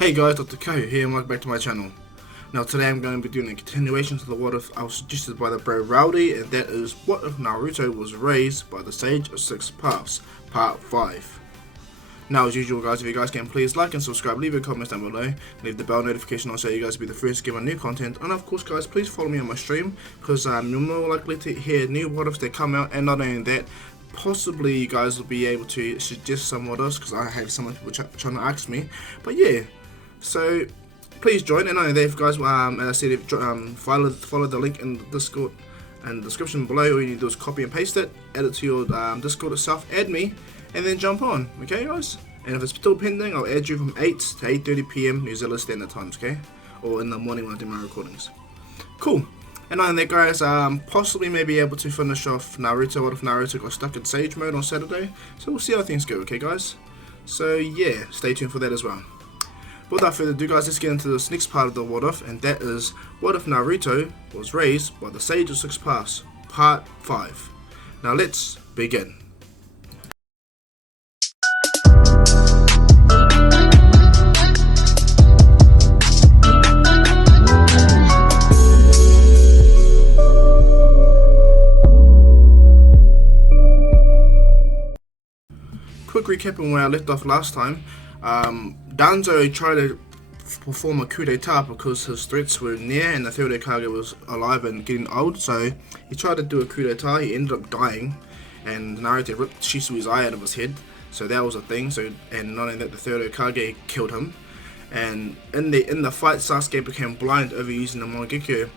Hey guys, Dr. Kage here and welcome back to my channel. Now today I'm going to be doing a continuation to the what if I was suggested by the bro Rowdy, and that is what if Naruto was raised by the Sage of Six Paths, part 5. Now as usual guys, if you guys can please like and subscribe, leave a comment down below, leave the bell notification on so you guys will be the first to get my new content, and of course guys please follow me on my stream because you're more likely to hear new what ifs that come out, and not only that, possibly you guys will be able to suggest some what ifs because I have some people trying to ask me, but yeah. So please join, and only that, if you guys, as I said, follow the link in the Discord and the description below. All you need to do is copy and paste it, add it to your Discord itself, add me, and then jump on. Okay, guys. And if it's still pending, I'll add you from 8 to 8:30 PM New Zealand Standard Times. Okay, or in the morning when I do my recordings. Cool. And on that, guys, possibly may be able to finish off Naruto. What if Naruto got stuck in Sage mode on Saturday? So we'll see how things go. Okay, guys. So yeah, stay tuned for that as well. Without further ado guys, let's get into this next part of the what if, and that is what if Naruto was raised by the Sage of Six Paths, part 5. Now let's begin. Quick recap on where I left off last time. Danzo tried to perform a coup d'etat because his threats were near and the third Kage was alive and getting old, so he tried to do a coup d'etat. He ended up dying, and Naruto ripped Shisui's eye out of his head, so that was a thing. So, and not only that, the third Kage killed him, and in the fight Sasuke became blind overusing the Monogekyo.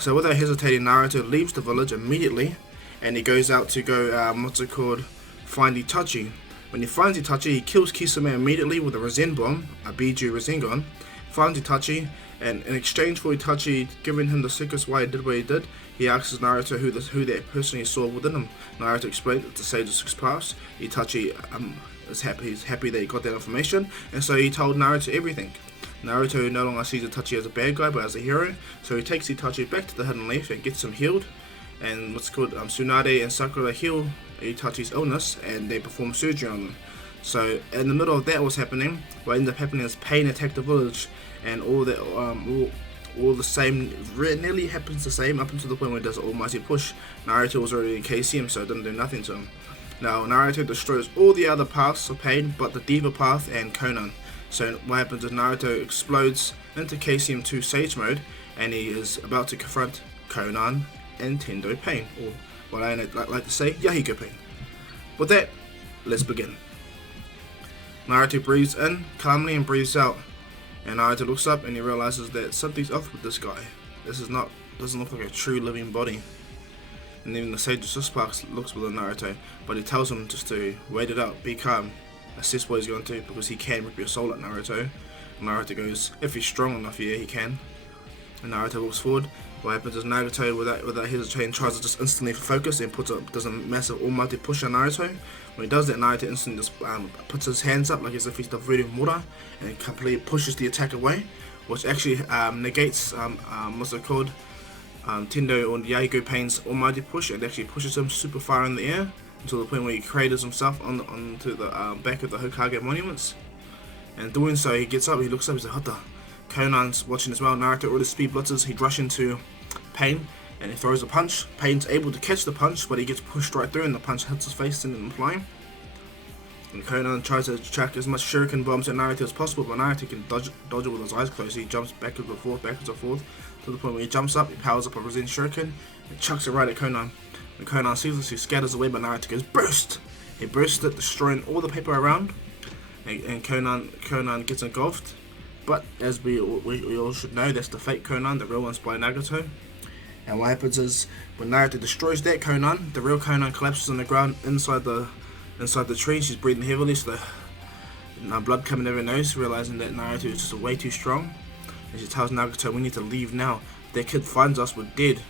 So without hesitating, Naruto leaves the village immediately, and he goes out to go find Itachi. When he finds Itachi, he kills Kisame immediately with a Rasen bomb, a Biju Rasengan. Finds Itachi, and in exchange for Itachi giving him the secrets why he did what he did, he asks Naruto who that person he saw within him. Naruto explains it's the Sage of Six Paths. Itachi is happy that he got that information, and so he told Naruto everything. Naruto no longer sees Itachi as a bad guy but as a hero, so he takes Itachi back to the Hidden Leaf and gets him healed. And Tsunade and Sakura heal Itachi's illness, and they perform surgery on him. So in the middle of that was happening, what ended up happening is Pain attacked the village, and all the same nearly happens the same up until the point where it does an almighty push. Naruto was already in KCM, so it didn't do nothing to him. Now Naruto destroys all the other paths of Pain but the Diva path and Konan. So what happens is Naruto explodes into KCM 2 Sage mode, and he is about to confront Konan and Tendo Pain, or what I like to say, Yahiko Pain. With that, let's begin. Naruto breathes in calmly and breathes out, and Naruto looks up and he realizes that something's off with this guy. Doesn't look like a true living body. And even the Sage of Six Paths looks within Naruto, but he tells him just to wait it out, be calm, assess what he's going to, because he can rip your soul at Naruto. And Naruto goes, if he's strong enough, yeah, he can. And Naruto walks forward. What happens is Nagato, without hesitating, tries to just instantly focus and does a massive almighty push on Naruto. When he does that, Naruto instantly just puts his hands up like as if he's diverting water, and completely pushes the attack away, which actually negates what's it called, Tendo or Yahiko Pain's almighty push, and actually pushes him super far in the air until the point where he craters himself onto the back of the Hokage monuments. And doing so, he gets up, he looks up, he's like, what the? Konan's watching as well. Naruto already speed blitzes, he rushes into Pain and he throws a punch. Pain's able to catch the punch, but he gets pushed right through and the punch hits his face, sending him flying. And Konan tries to track as much shuriken bombs at Naruto as possible, but Naruto can dodge it with his eyes closed. He jumps backwards and forth, to the point where he jumps up, he powers up a Rasen shuriken and chucks it right at Konan. When Konan sees this, he scatters away, but Naruto goes burst! He bursts it, destroying all the paper around, and Konan gets engulfed. But as we all should know, that's the fake Konan, the real one's by Nagato. And what happens is, when Naruto destroys that Konan, the real Konan collapses on the ground inside the tree. She's breathing heavily, so the blood coming out of her nose, realizing that Naruto is just way too strong. And she tells Nagato, we need to leave now. If that kid finds us, we're dead.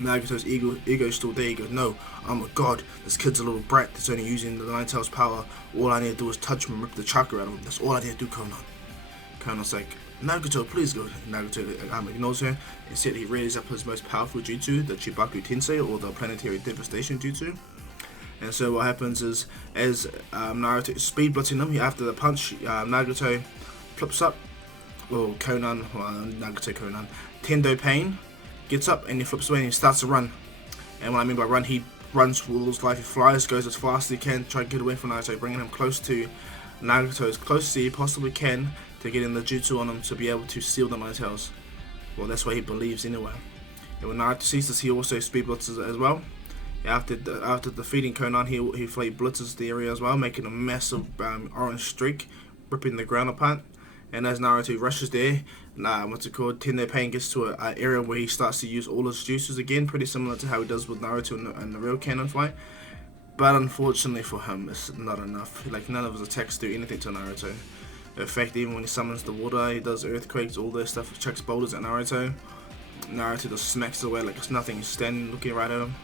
Nagato's ego is still there. He goes, no, I'm a god. This kid's a little brat that's only using the Nine Tails power. All I need to do is touch him and rip the chakra out of him. That's all I need to do, Konan. Konan's like, Nagato, please go. Nagato ignores her. Instead, he raises up his most powerful jutsu, the Chibaku Tensei, or the Planetary Devastation Jutsu. And so what happens is, as Naruto is speed blitzing him after the punch, Nagato flips up. Well, Nagato Conan, Tendo Pain gets up and he flips away and he starts to run. And what I mean by run, he runs for all his life. He flies, goes as fast as he can, try to get away from Naruto, bringing him close to Nagato as close as he possibly can to get in the jutsu on him to be able to steal the Nine Tails. Well, that's what he believes anyway. And when Naruto sees this, he also speed blitzes as well. After defeating Conan, he flight blitzes the area as well, making a massive orange streak, ripping the ground apart. And as Naruto rushes there, Tendo Pain gets to an area where he starts to use all his juices again, pretty similar to how he does with Naruto in the real canon fight. But unfortunately for him, it's not enough. Like, none of his attacks do anything to Naruto. In fact, even when he summons the water, he does earthquakes, all this stuff, chucks boulders at Naruto. Naruto just smacks it away like it's nothing. He's standing looking right at him.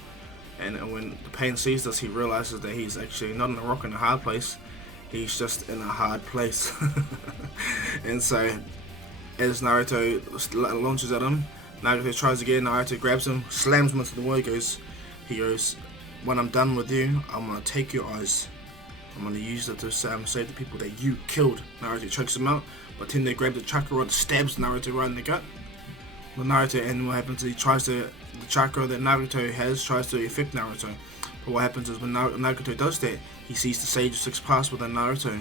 And when the Pain sees this, he realizes that he's actually not in a rock in a hard place. He's just in a hard place. And so, as Naruto launches at him, Nagato tries again. Naruto grabs him, slams him into the wall. He goes, when I'm done with you, I'm going to take your eyes. I'm going to use it to save the people that you killed. Naruto chokes him out, but Tendo grabs the chakra rod, stabs Naruto right in the gut. Well, Naruto, and what happens is the chakra that Nagato has tries to affect Naruto. But what happens is when Nagato does that, he sees the Sage of Six Paths within Naruto.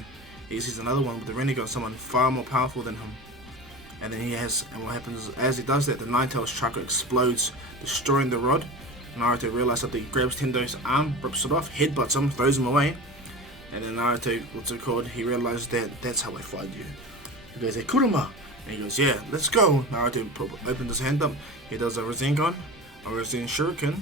He sees another one with the Rinnegan, someone far more powerful than him. And what happens is, as he does that, the Nine Tails chakra explodes, destroying the rod. Naruto realizes that he grabs Tendo's arm, rips it off, headbutts him, throws him away. And then Naruto, he realizes that that's how I fight you. He goes, hey, Kurama! And he goes, yeah, let's go. Naruto opens his hand up. He does a Rasengan, a Rasen Shuriken,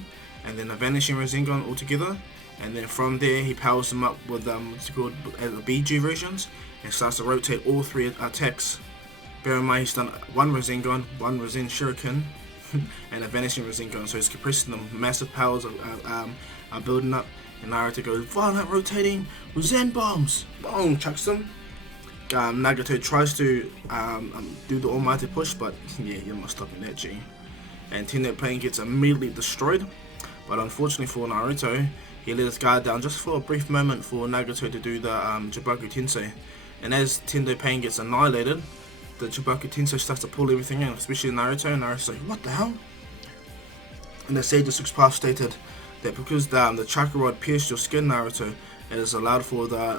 and then a Vanishing Rasengan altogether. And then from there, he powers them up with the BG versions and starts to rotate all three attacks. Bear in mind, he's done one Rasengan, one Rasen Shuriken, and a Vanishing Rasengan. So he's compressing them. Massive powers are building up. And Naruto goes, violent rotating Rasen bombs. Boom, chucks them. Nagato tries to do the almighty push, but yeah, you're not stopping that, G. And Tendo Pain gets immediately destroyed. But unfortunately for Naruto, he let his guard down just for a brief moment for Nagato to do the Chibaku Tensei. And as Tendo Pain gets annihilated, the Chibaku Tensei starts to pull everything in, especially Naruto. And Naruto's like, what the hell? And the Sage of Six Paths stated that because the chakra rod pierced your skin, Naruto, it has allowed for the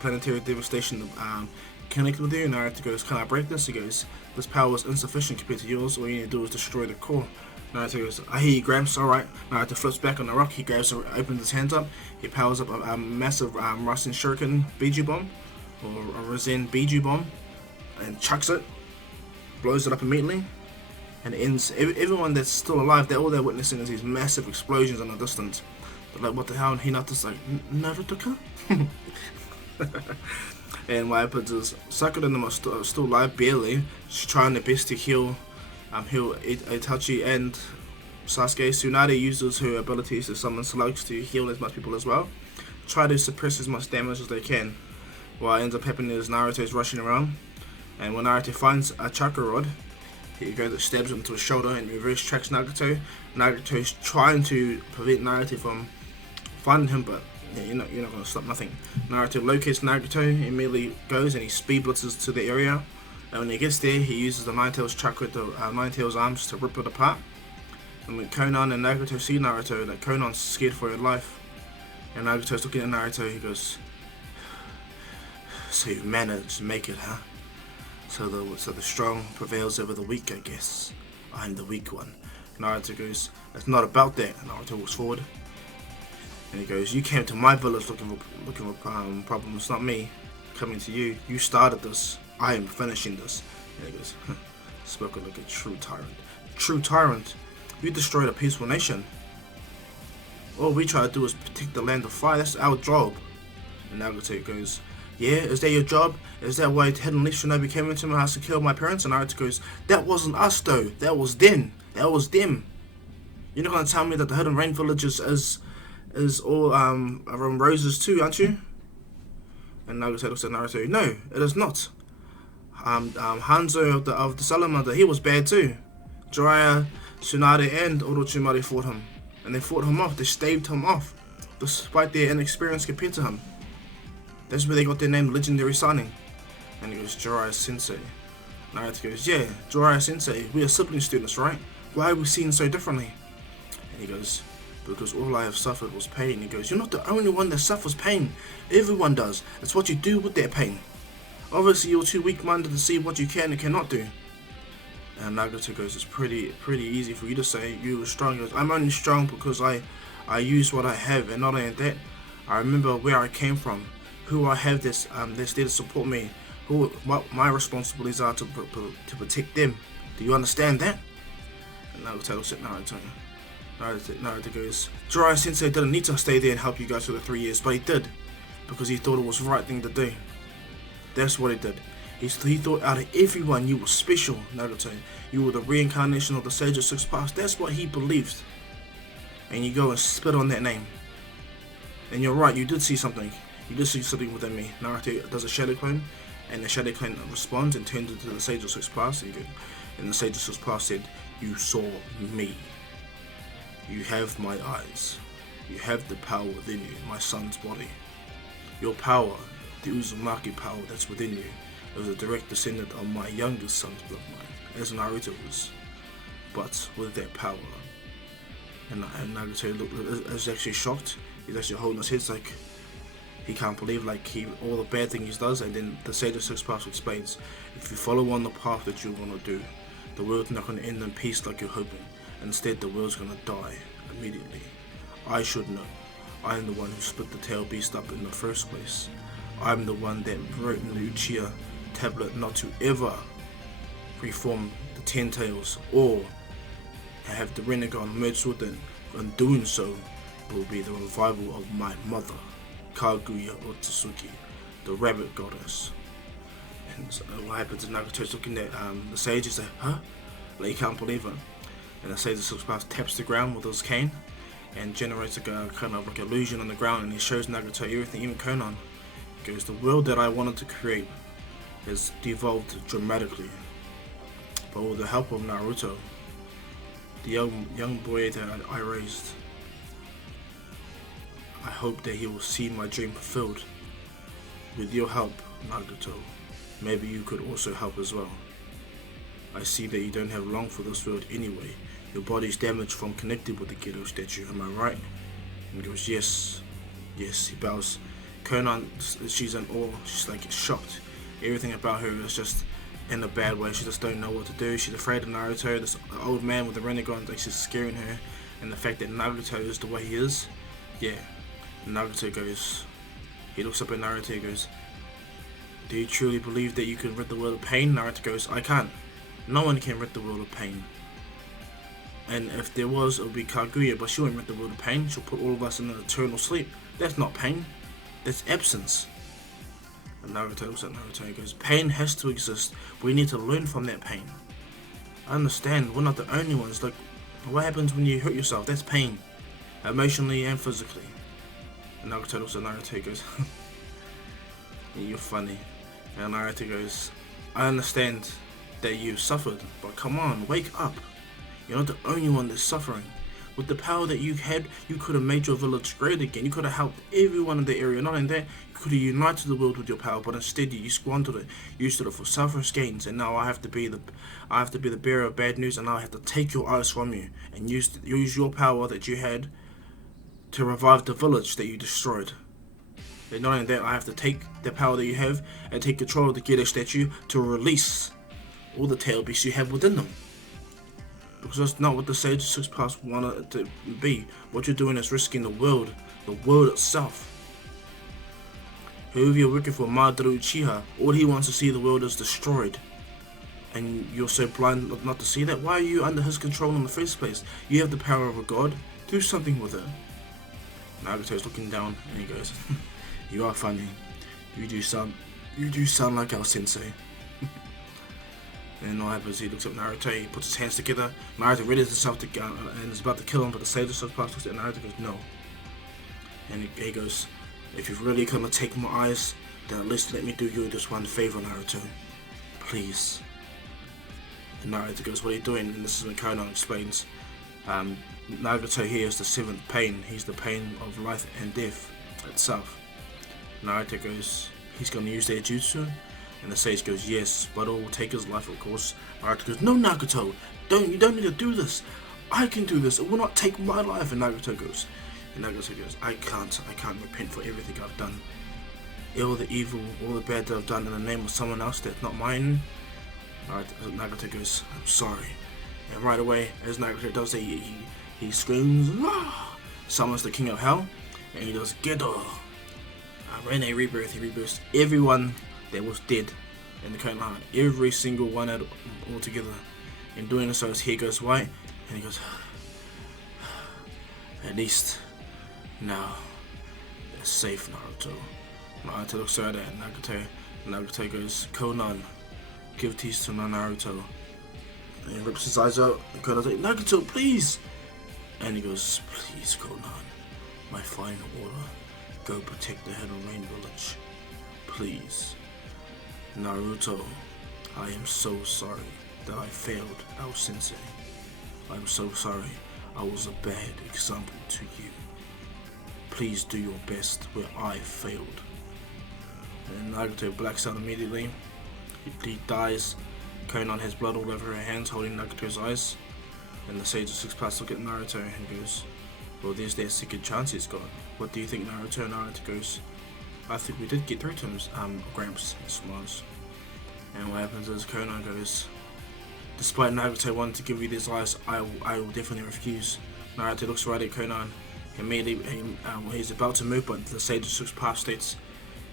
planetary devastation to connect with you. And Naruto goes, can I break this? He goes, this power is insufficient compared to yours. All you need to do is destroy the core. Naruto goes, I hear you, Gramps, alright. Naruto flips back on the rock, he grabs and opens his hands up. He powers up a massive Rasen Shuriken BG bomb, or a Rasen BG bomb, and chucks it, blows it up immediately, and ends. Everyone that's still alive, all they're witnessing is these massive explosions in the distance. They're like, what the hell? And Hinata's like, Naruto-ka? And what happens is, Sakura and them are still alive, barely. She's trying their best to heal Itachi and Sasuke. Tsunade uses her abilities to summon slugs to heal as much people as well. Try to suppress as much damage as they can. What ends up happening is Naruto is rushing around, and when Naruto finds a chakra rod, he goes and stabs him to his shoulder and reverse tracks Nagato. Nagato's trying to prevent Naruto from finding him, but yeah, you're not going to stop nothing. Naruto locates Nagato, he immediately goes and he speed blitzes to the area. And when he gets there, he uses the Nine Tails chakra, Nine Tails arms, to rip it apart. And when Conan and Nagato see Naruto, that Conan's scared for his life. And Nagato's looking at Naruto, he goes, so you've managed to make it, huh? So the strong prevails over the weak, I guess. I'm the weak one. Naruto goes, it's not about that. And Naruto walks forward. And he goes, you came to my village looking for problems, not me. Coming to you. You started this. I am finishing this. And he goes, spoken like a true tyrant. True tyrant? You destroyed a peaceful nation. All we try to do is protect the land of fire. That's our job. And Nagato goes, yeah, is that your job? Is that why Hidden Leaf Shinobi came into my house to kill my parents? And Naruto goes, that wasn't us though. That was them. That was them. You're not going to tell me that the Hidden Rain Village is all around roses too, aren't you? And Nagato looks at Naruto, no, it is not. Hanzo of the Salamander, he was bad too. Jiraiya, Tsunade and Orochimaru fought him. And they fought him off, they staved him off, despite their inexperience compared to him. That's where they got their name, Legendary Signing. And he goes, Jiraiya Sensei. Naruto goes, yeah, Jiraiya Sensei, we are sibling students, right? Why are we seen so differently? And he goes, because all I have suffered was pain. He goes, you're not the only one that suffers pain. Everyone does. It's what you do with their pain. Obviously, you're too weak-minded to see what you can and cannot do. And Nagato goes, it's pretty easy for you to say you were strong. He goes, I'm only strong because I use what I have, and not only that, I remember where I came from, who I have that's there to support me, what my responsibilities are to protect them. Do you understand that? And Naruto looks at Naruto. Naruto goes, Jiraiya Sensei didn't need to stay there and help you guys for the 3 years, but he did, because he thought it was the right thing to do. That's what he did. He thought out of everyone you were special, Naruto. You were the reincarnation of the Sage of Six Paths. That's what he believed. And you go and spit on that name. And you're right, you did see something. You did see something within me. Naruto does a shadow clone, and the shadow clone responds and turns into the Sage of Six Paths. And the Sage of Six Paths said, you saw me. You have my eyes. You have the power within you, my son's body. Your power, the Uzumaki power that's within you, is a direct descendant of my youngest son's bloodline, as Naruto was. But with that power, and Nagato is actually shocked. He's actually holding his head like he can't believe all the bad things he does. And then the Sage of Six Paths explains, if you follow on the path that you want to do, the world's not going to end in peace like you're hoping. Instead, the world's going to die immediately. I should know. I am the one who split the tail beast up in the first place. I'm the one that wrote in the Uchiha tablet not to ever reform the Ten Tails or have the Rinnegan merged with it. And doing so will be the revival of my mother, Kaguya Otsutsuki, the rabbit goddess. And so what happens is Nagato's looking at the sage, he's like, huh? Like he can't believe it. And the Sage of Six Paths taps the ground with his cane and generates a kind of like illusion on the ground, and he shows Nagato everything, even Konan. He goes, the world that I wanted to create has devolved dramatically. But with the help of Naruto, the young boy that I raised, I hope that he will see my dream fulfilled. With your help, Nagato, maybe you could also help as well. I see that you don't have long for this world anyway. Your body's damaged from connected with the Gedo statue, am I right? And he goes, yes. Yes, he bows. Konan, she's in awe. She's like shocked. Everything about her is just in a bad way. She just don't know what to do. She's afraid of Naruto, this old man with the Rinnegan, like she's scaring her. And the fact that Naruto is the way he is, yeah. Nagato goes, he looks up at Naruto and goes, do you truly believe that you can rid the world of pain? Naruto goes, I can't. No one can rid the world of pain. And if there was, it would be Kaguya, but she won't rid the world of pain. She'll put all of us in an eternal sleep. That's not pain. That's absence. And Naruto looks at Naruto and goes, pain has to exist. We need to learn from that pain. I understand, we're not the only ones. Like, what happens when you hurt yourself? That's pain. Emotionally and physically. And Naruto looks at Naruto and goes, you're funny. And Naruto goes, I understand that you suffered, but come on, wake up. You're not the only one that's suffering. With the power that you had, you could have made your village great again. You could have helped everyone in the area. Not only that, you could have united the world with your power, but instead you squandered it. You used it for selfish gains, and now I have to be the bearer of bad news, and now I have to take your eyes from you and use your power that you had to revive the village that you destroyed. And not only that, I have to take the power that you have and take control of the Gedo statue to release all the tail beasts you have within them. Because that's not what the Sage of Six Paths wanted it to be. What you're doing is risking the world itself. Whoever you're working for, Madara Uchiha, all he wants to see the world is destroyed. And you're so blind not to see that? Why are you under his control in the first place? You have the power of a god. Do something with it. Nagato's looking down and he goes, you are funny. You do sound like our sensei. And what happens, he looks at Naruto, he puts his hands together, Naruto readies himself to go and is about to kill him, but the Sage of Six Paths looks at Naruto and goes, no. And he goes, if you're really gonna take my eyes, then at least let me do you this one favor, Naruto. Please. And Naruto goes, what are you doing? And this is when Konan explains, Nagato here is the seventh pain. He's the pain of life and death itself. Naruto goes, he's gonna use their jutsu. And the sage goes, yes, but it will take his life, of course. Naruto goes, no, Nagato, you don't need to do this. I can do this. It will not take my life. And Nagato goes, I can't repent for everything I've done. All the evil, all the bad that I've done in the name of someone else that's not mine. Nagato goes, I'm sorry. And right away, as Nagato does that, he screams, ah! Summons the King of Hell, and he does Gedo. Rene Rebirth, he rebirths everyone that was dead in the Konoha, every single one all together. In doing so, his hair goes white, and he goes, at least now it's safe, Naruto. Naruto looks right at Nagato. Nagato goes, Konan, give peace to Naruto. And he rips his eyes out, and Konan's like, Nagato, please! And he goes, please, Konan, my final order. Go protect the head of Rain Village. Please. Naruto, I am so sorry that I failed our sensei. I'm so sorry I was a bad example to you. Please do your best where I failed. And Nagato blacks out immediately. He dies. Konan has blood all over her hands, holding Nagato's eyes. And the Sage of Six Paths look at Naruto and goes, well, there's their second chance he's got. What do you think, Naruto? And Naruto goes, I think we did get through to him, Gramps, and smiles. And what happens is Konan goes, despite Nagato wanting to give you these eyes, I will definitely refuse. Naruto looks right at Konan. Immediately, he's about to move, but the Sage of Six Paths states,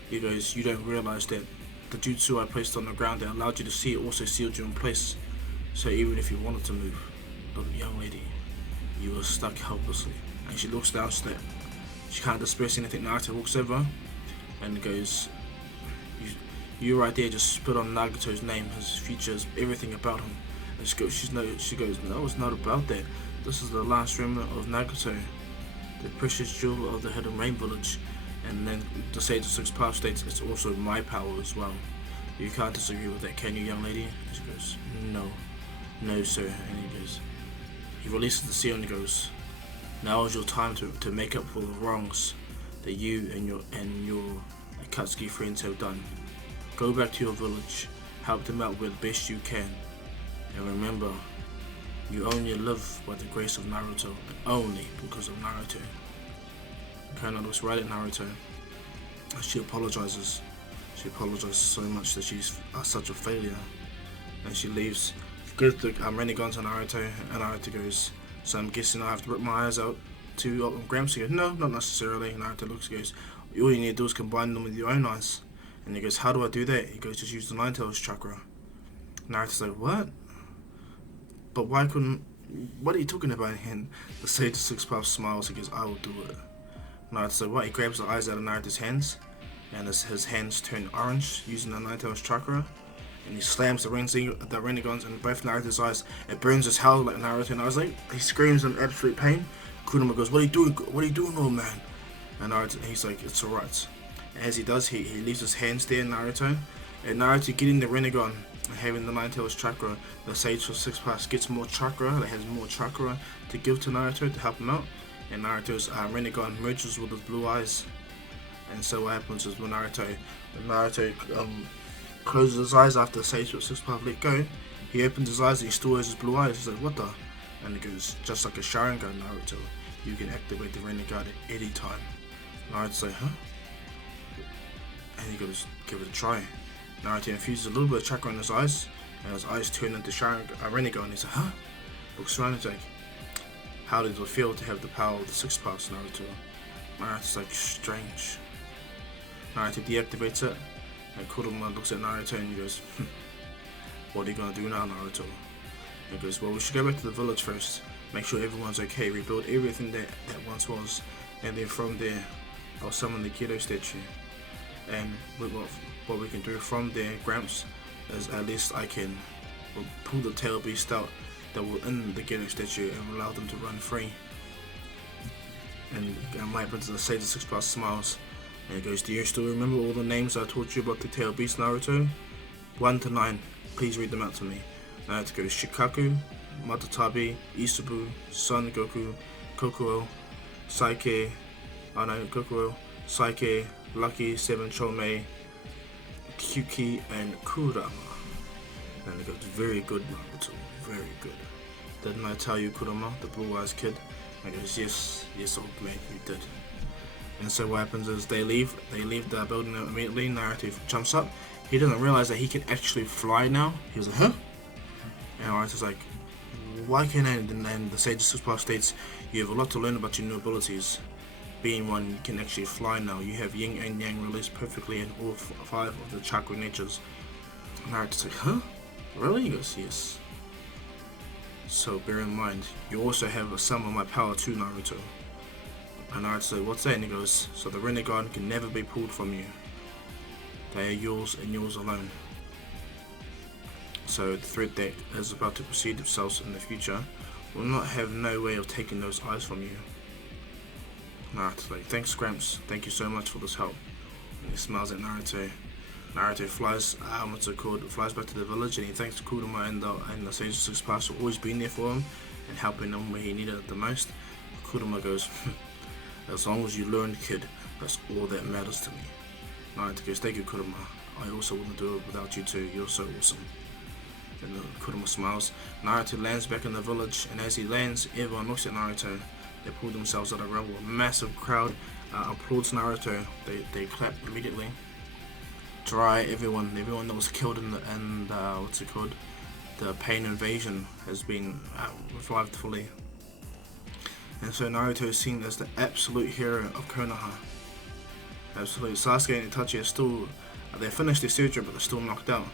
he goes, you don't realize that the jutsu I placed on the ground that allowed you to see it also sealed you in place. So even if you wanted to move, but young lady, you were stuck helplessly. And she looks down so that she can't express anything. Naruto walks over and goes, you right there just spit on Nagato's name, his features, everything about him. And she goes, no, it's not about that. This is the last remnant of Nagato, the precious jewel of the Hidden Rain Village. And then the Sage of Six Paths states it's also my power as well. You can't disagree with that, can you, young lady? And she goes, no sir. And he releases the seal and he goes, now is your time to make up for the wrongs that you and your Akatsuki friends have done. Go back to your village, help them out with the best you can, and remember, you only live by the grace of Naruto, and only because of Naruto. Konan looks right at Naruto, and she apologizes. She apologizes so much that she's such a failure, and she leaves. Gives the Rinnegan to Naruto, and Naruto goes, so I'm guessing I have to rip my eyes out to Gramps. He goes, no, not necessarily. And Naruto looks and goes, all you need to do is combine them with your own eyes. And he goes, how do I do that? He goes, just use the Nine Tails chakra. Naruto's like, what? But why couldn't, what are you talking about? And the Sage of Six Paths smiles. He goes, I will do it. Naruto's like, what? He grabs the eyes out of Naruto's hands, and his hands turn orange using the Nine Tails chakra. And he slams the Rinnegan in both Naruto's eyes. It burns as hell like Naruto. And I was like, he screams in absolute pain. Kurama goes, what are you doing, old man? And Naruto, he's like, it's alright. As he does, he leaves his hands there, Naruto. And Naruto getting the Rinnegan and having the Nine Tails chakra, the Sage of Six Paths gets more chakra, that has more chakra to give to Naruto to help him out. And Naruto's Rinnegan merges with his blue eyes. And so what happens is when Naruto closes his eyes after the Sage of Six Paths let go, he opens his eyes and he still has his blue eyes. He's like, what the? And he goes, just like a Sharingan, Naruto, you can activate the Rinnegan at any time. Naruto's like, huh? And he goes, give it a try. Naruto infuses a little bit of chakra in his eyes, and his eyes turn into Rinnegan. He's like, huh? Looks around, he's like, how does it feel to have the power of the Six Paths, Naruto? Naruto's like, strange. Naruto deactivates it, and Kurama looks at Naruto and he goes, what are you gonna do now, Naruto? And he goes, well, we should go back to the village first, make sure everyone's okay, rebuild everything that once was, and then from there, I'll summon the Gedo statue. And what we can do from there, Gramps, is at least I can pull the tail beast out that will end the Gedo statue and allow them to run free. And what happens is the Sage of Six Paths smiles and he goes, do you still remember all the names I taught you about the tail beast, Naruto? 1 to 9, please read them out to me. Naruto goes, Shikaku, Matatabi, Isubu, Son Goku, Kokuo, Saike, Lucky, 7 Chomei, Kyuki, and Kurama. And it goes, very good, Naruto, very good. Didn't I tell you, Kurama, the blue-eyes kid? And he goes, yes, old man, you did. And so what happens is they leave the building immediately. Naruto jumps up. He doesn't realize that he can actually fly now. He was like, huh? And Naruto's like, why can't I? And then the Sage Super states, you have a lot to learn about your new abilities. Being one, you can actually fly now. You have yin and yang released perfectly in all 5 of the chakra natures. Naruto's like, huh? Really? He goes, yes. So bear in mind, you also have some of my power too, Naruto. And Naruto's like, what's that? And he goes, so the Rinnegan can never be pulled from you. They are yours and yours alone. So the threat that is about to proceed themselves in the future will not have no way of taking those eyes from you. Naruto's like, thanks Gramps, thank you so much for this help. And he smiles at Naruto. Naruto flies, flies back to the village, and he thanks Kurama and the Sage 6 Pass for always being there for him and helping him where he needed it the most. Kurama goes, as long as you learn, kid, that's all that matters to me. Naruto goes, thank you, Kurama. I also wouldn't do it without you too, you're so awesome. And Kurama smiles. Naruto lands back in the village, and as he lands, everyone looks at Naruto. They pull themselves out of the rumble. A massive crowd applauds Naruto. They clap immediately. Everyone that was killed in the pain invasion has been revived fully. And so Naruto is seen as the absolute hero of Konoha. Absolutely. Sasuke and Itachi are still, they finished their surgery but they're still knocked out.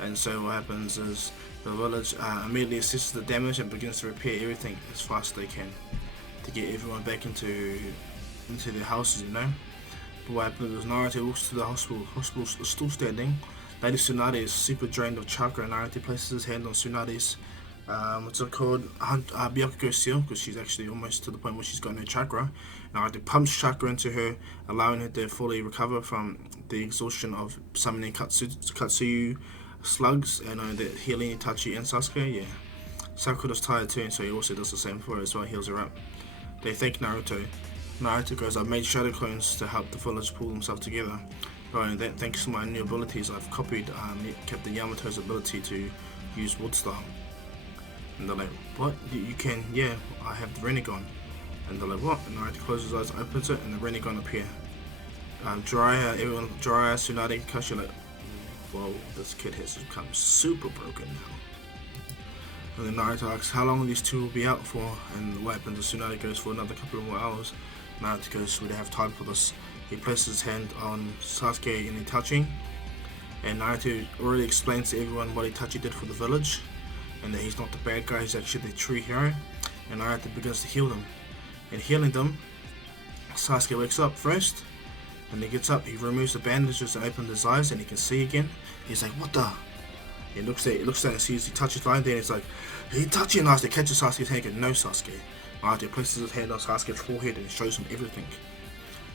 And so what happens is the village immediately assesses the damage and begins to repair everything as fast as they can to get everyone back into their houses, you know. But what happens is Naruto walks to the hospital is still standing. Lady Tsunade is super drained of chakra, and Naruto places his hand on Tsunade's Byakugo seal, because she's actually almost to the point where she's got no chakra. Naruto pumps chakra into her, allowing her to fully recover from the exhaustion of summoning Katsuyu slugs and the healing Itachi and Sasuke. Yeah, Sakura's tired too, so he also does the same for her as well, heals her up. They thank Naruto. Naruto goes, I've made shadow clones to help the village pull themselves together. Right, thanks to my new abilities, I've copied Captain Yamato's ability to use wood style. And they're like, what? You can? Yeah, I have the Rinnegan. And they're like, what? And Naruto closes his eyes, opens it, and the Rinnegan appear. Jiraiya, Tsunade, Kakashi like, whoa, this kid has become super broken now. And then Naruto asks how long these two will be out for, and what happens is Tsunade goes for another couple of more hours. Naruto goes, we don't have time for this. He places his hand on Sasuke and Itachi, and Naruto already explains to everyone what Itachi did for the village, and that he's not the bad guy, he's actually the true hero. And Naruto begins to heal them. And healing them, Sasuke wakes up first, and he gets up, he removes the bandages and opens his eyes, and he can see again. He's like, what the? He looks at it and sees Itachi's lying there, and he's like, Itachi, and Naruto catches Sasuke's hand and no Sasuke. Naruto places his hand on Sasuke's forehead and shows him everything.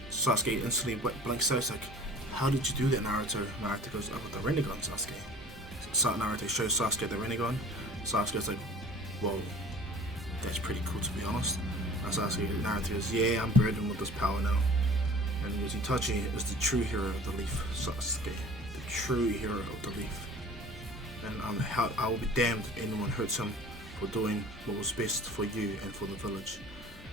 Sasuke instantly blinks out. It's like, how did you do that, Naruto? Naruto goes, I got the Rinnegan, Sasuke. So Naruto shows Sasuke the Rinnegan. Sasuke's like, whoa, that's pretty cool to be honest. And Naruto goes, yeah, I'm burdened with this power now. And he goes, Itachi is the true hero of the leaf, Sasuke. The true hero of the leaf. And I will be damned if anyone hurts him for doing what was best for you and for the village.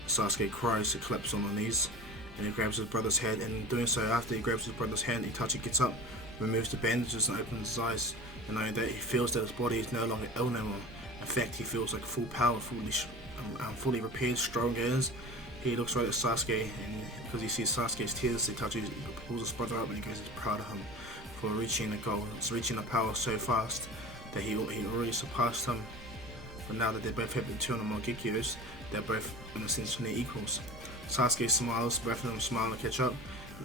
Sasuke cries, he collapses on the knees, and he grabs his brother's hand, and in doing so, after he grabs his brother's hand, Itachi gets up, removes the bandages and opens his eyes, and knowing that he feels that his body is no longer ill no more. In fact, he feels like full power, fully repaired, strong as. He looks right at Sasuke, and because he sees Sasuke's tears, Itachi pulls his brother up and he goes, he's proud of him for reaching the goal. It's reaching the power so fast that he already surpassed him. But now that they both have the 200 more Gekyos, they're both in a sense near equals. Sasuke smiles, both of them smile and catch up.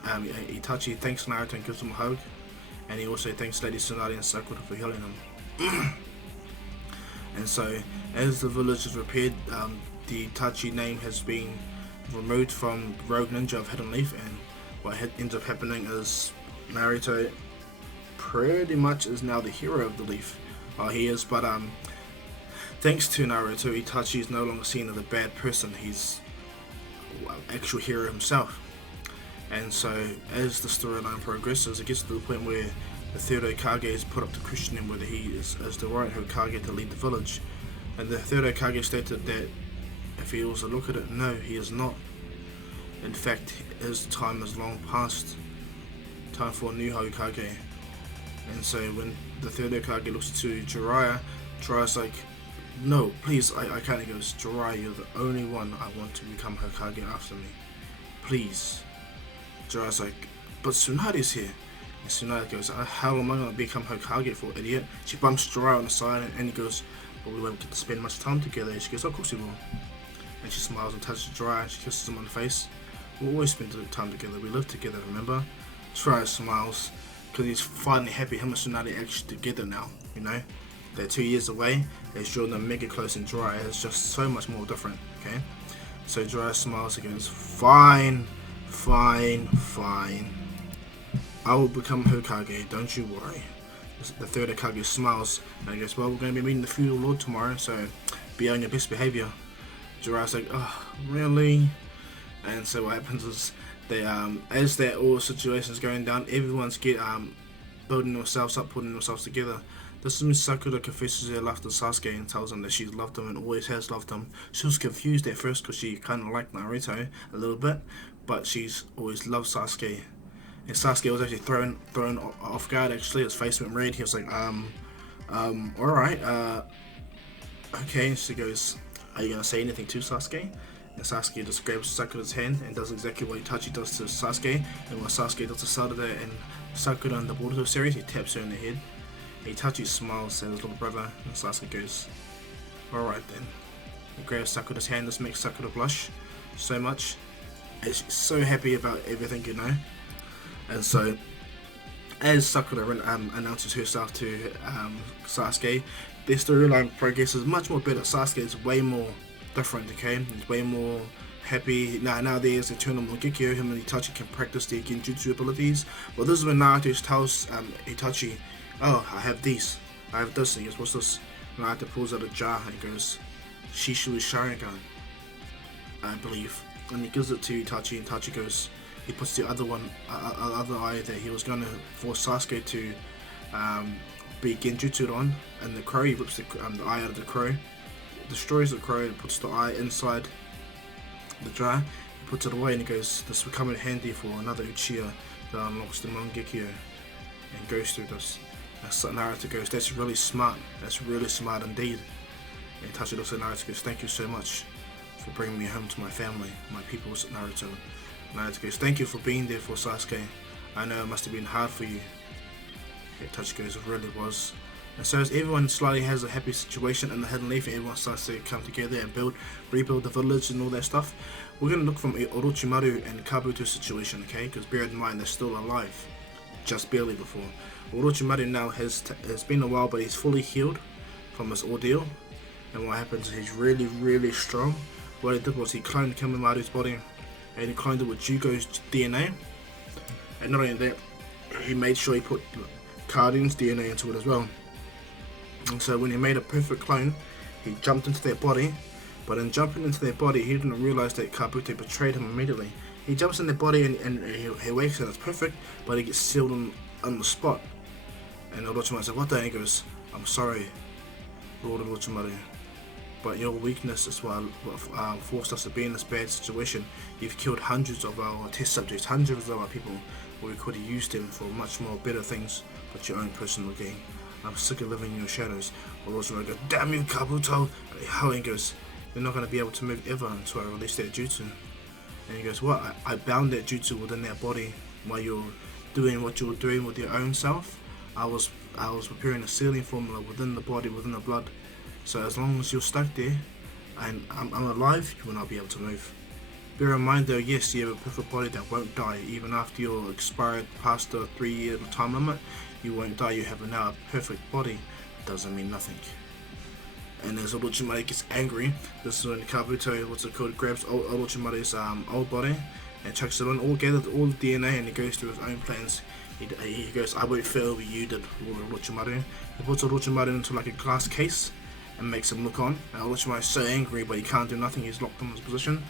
Itachi thanks Naruto and gives him a hug, and he also thanks Lady Tsunade and Sakura for healing him. And so, as the village is repaired, the Itachi name has been removed from Rogue Ninja of Hidden Leaf, and what ends up happening is Naruto pretty much is now the hero of the leaf. He is, but thanks to Naruto, Itachi is no longer seen as a bad person. He's an actual hero himself. And so as the storyline progresses, it gets to the point where the third Kage is put up to question him whether he is the right Hokage to lead the village. And the third Kage stated that if he was to look at it, no, he is not. In fact, his time is long past. Time for a new Hokage. And so when the third Hokage looks to Jiraiya, Jiraiya's like, no, please, I can't. He goes, Jiraiya, you're the only one I want to become Hokage after me. Please. Jiraiya's like, but Tsunade's here. And Tsunade goes, how am I going to become Hokage for, idiot? She bumps Jiraiya on the side and he goes, well, we won't get to spend much time together. And she goes, of course we will. And she smiles and touches Jiraiya. She kisses him on the face. We'll always spend time together. We live together, remember? Jiraiya smiles because he's finally happy him and Tsunade actually together now, you know? They're 2 years away. They've drawn them mega close, and Jiraiya is just so much more different, okay? So Jiraiya smiles and goes, fine. I will become Hokage, don't you worry. The third Hokage smiles and he goes, well, we're going to be meeting the feudal lord tomorrow, so be on your best behavior. Jiraiya's like, oh, really? And so what happens is they, as that all situations going down, everyone's building themselves up, putting themselves together. This is when Sakura confesses her love to Sasuke and tells him that she's loved him and always has loved him. She was confused at first because she kind of liked Naruto a little bit, but she's always loved Sasuke. And Sasuke was actually thrown off guard. Actually, his face went red. He was like, alright, okay. And she goes, are you gonna say anything to Sasuke? And Sasuke just grabs Sakura's hand and does exactly what Itachi does to Sasuke. And when Sasuke does the Saturday and Sakura in the Boruto series, he taps her in the head. Itachi smiles at his little brother, and Sasuke goes, alright then. He grabs Sakura's hand. This makes Sakura blush so much. And she's so happy about everything, you know. And so, as Sakura announces herself to Sasuke, their storyline progresses much more better. Sasuke is way more different, okay? He's way more happy. Now there's Eternal Mangekyo. Him and Itachi can practice their Genjutsu abilities. Well, this is when Naruto tells Itachi, oh, I have these. I have this. And he goes, what's this? Naruto pulls out a jar and goes, Shishu Sharingan, I believe. And he gives it to Itachi, and Itachi goes, he puts the other eye that he was going to force Sasuke to be Genjutsu'd on, and the crow, he rips the eye out of the crow, destroys the crow, and puts the eye inside the jar. He puts it away and he goes, this will come in handy for another Uchiha that unlocks the Mangekyo, and goes through this. And Naruto goes, that's really smart indeed. And Itachi looks at Naruto and goes, thank you so much for bringing me home to my family, my people, Naruto. Naruto goes, thank you for being there for Sasuke. I know it must have been hard for you. Itachi goes, it really was. And so as everyone slightly has a happy situation in the Hidden Leaf, and everyone starts to come together and rebuild the village and all that stuff, we're going to look from Orochimaru and Kabuto's situation, okay? Because bear in mind, they're still alive. Just barely before. Orochimaru now has been a while, but he's fully healed from his ordeal. And what happens is he's really, really strong. What he did was he cloned Kimimari's body, and he cloned it with Jugo's DNA. And not only that, he made sure he put Karin's DNA into it as well. And so when he made a perfect clone, he jumped into their body. But in jumping into their body, he didn't realize that Kabuto betrayed him immediately. He jumps in their body and he wakes and it's perfect, but he gets sealed on the spot. And Orochimaru said, what the? And he goes, I'm sorry, Lord Orochimaru, but your weakness is what forced us to be in this bad situation. You've killed hundreds of our test subjects, hundreds of our people, where we could have used them for much more better things, but your own personal gain. I'm sick of living in your shadows. Orochimaru goes, damn you, Kabuto! And he goes, you're not going to be able to move ever until I release that jutsu. And he goes, what? I bound that jutsu within that body while you're doing what you were doing with your own self. I was preparing a sealing formula within the body, within the blood. So as long as you're stuck there, and I'm alive, you will not be able to move. Bear in mind though, yes, you have a perfect body that won't die. Even after you're expired past the 3-year time limit, you won't die. You have now a perfect body. It doesn't mean nothing. And as Orochimaru gets angry, this is when Kabuto, grabs Orochimaru's old body and chucks it on, gathers all the DNA, and he goes through his own plans. He goes, I won't fail what you did, Orochimaru. He puts Orochimaru into like a glass case and makes him look on. And Orochimaru is so angry, but he can't do nothing. He's locked in his position.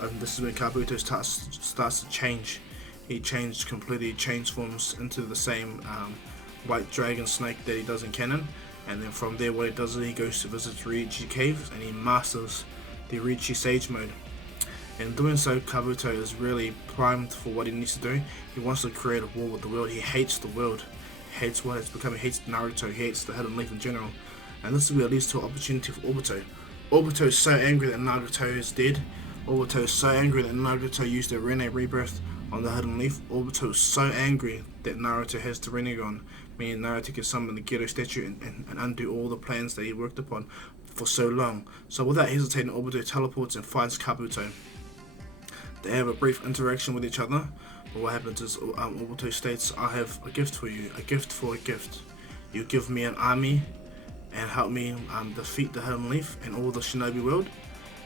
And this is when Kabuto starts to change. he completely changed forms into the same white dragon snake that he does in canon. And then from there, what he does is he goes to visit Ryuichi Cave and he masters the Ryuichi Sage mode. In doing so, Kabuto is really primed for what he needs to do. He wants to create a war with the world. He hates the world. He hates what it's become. He hates Naruto. He hates the Hidden Leaf in general. And this will lead to an opportunity for Obito. Obito is so angry that Nagato is dead. Obito is so angry that Nagato used the Rene Rebirth on the Hidden Leaf. Obito is so angry that Naruto has the Rinnegan, meaning Naruto can summon the Gedo statue and undo all the plans that he worked upon for so long. So without hesitating, Obito teleports and finds Kabuto. They have a brief interaction with each other, but what happens is Obito states, I have a gift for you, a gift for a gift. You give me an army and help me defeat the Hidden Leaf and all the shinobi world,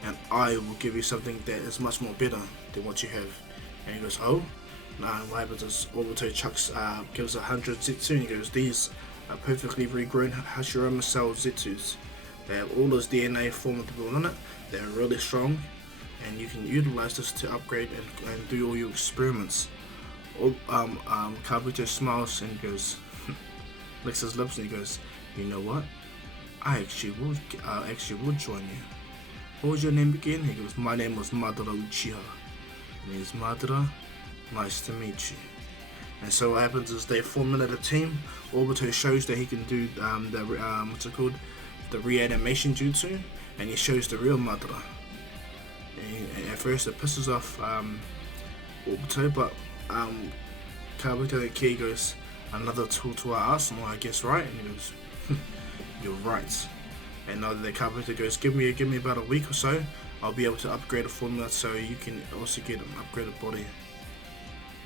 and I will give you something that is much more better than what you have. And he goes, oh? Nah, what happens is Obito gives 100 Zetsu, and he goes, these are perfectly regrown Hashirama cell Zetsus. They have all this DNA formable on it, they're really strong, and you can utilize this to upgrade and do all your experiments. Kabuto smiles and goes, licks his lips and he goes, you know what? I actually would join you. What was your name again? He goes, my name was Madara Uchiha. It means Madara, nice to meet you. And so what happens is they formulate a team. Obito shows that he can do the reanimation jutsu, and he shows the real Madara. And at first it pisses off Obito, but Kabuto and Kage goes, another tool to our arsenal, I guess, right? And he goes, you're right. And now that Kabuto goes, give me about a week or so, I'll be able to upgrade a formula so you can also get an upgraded body.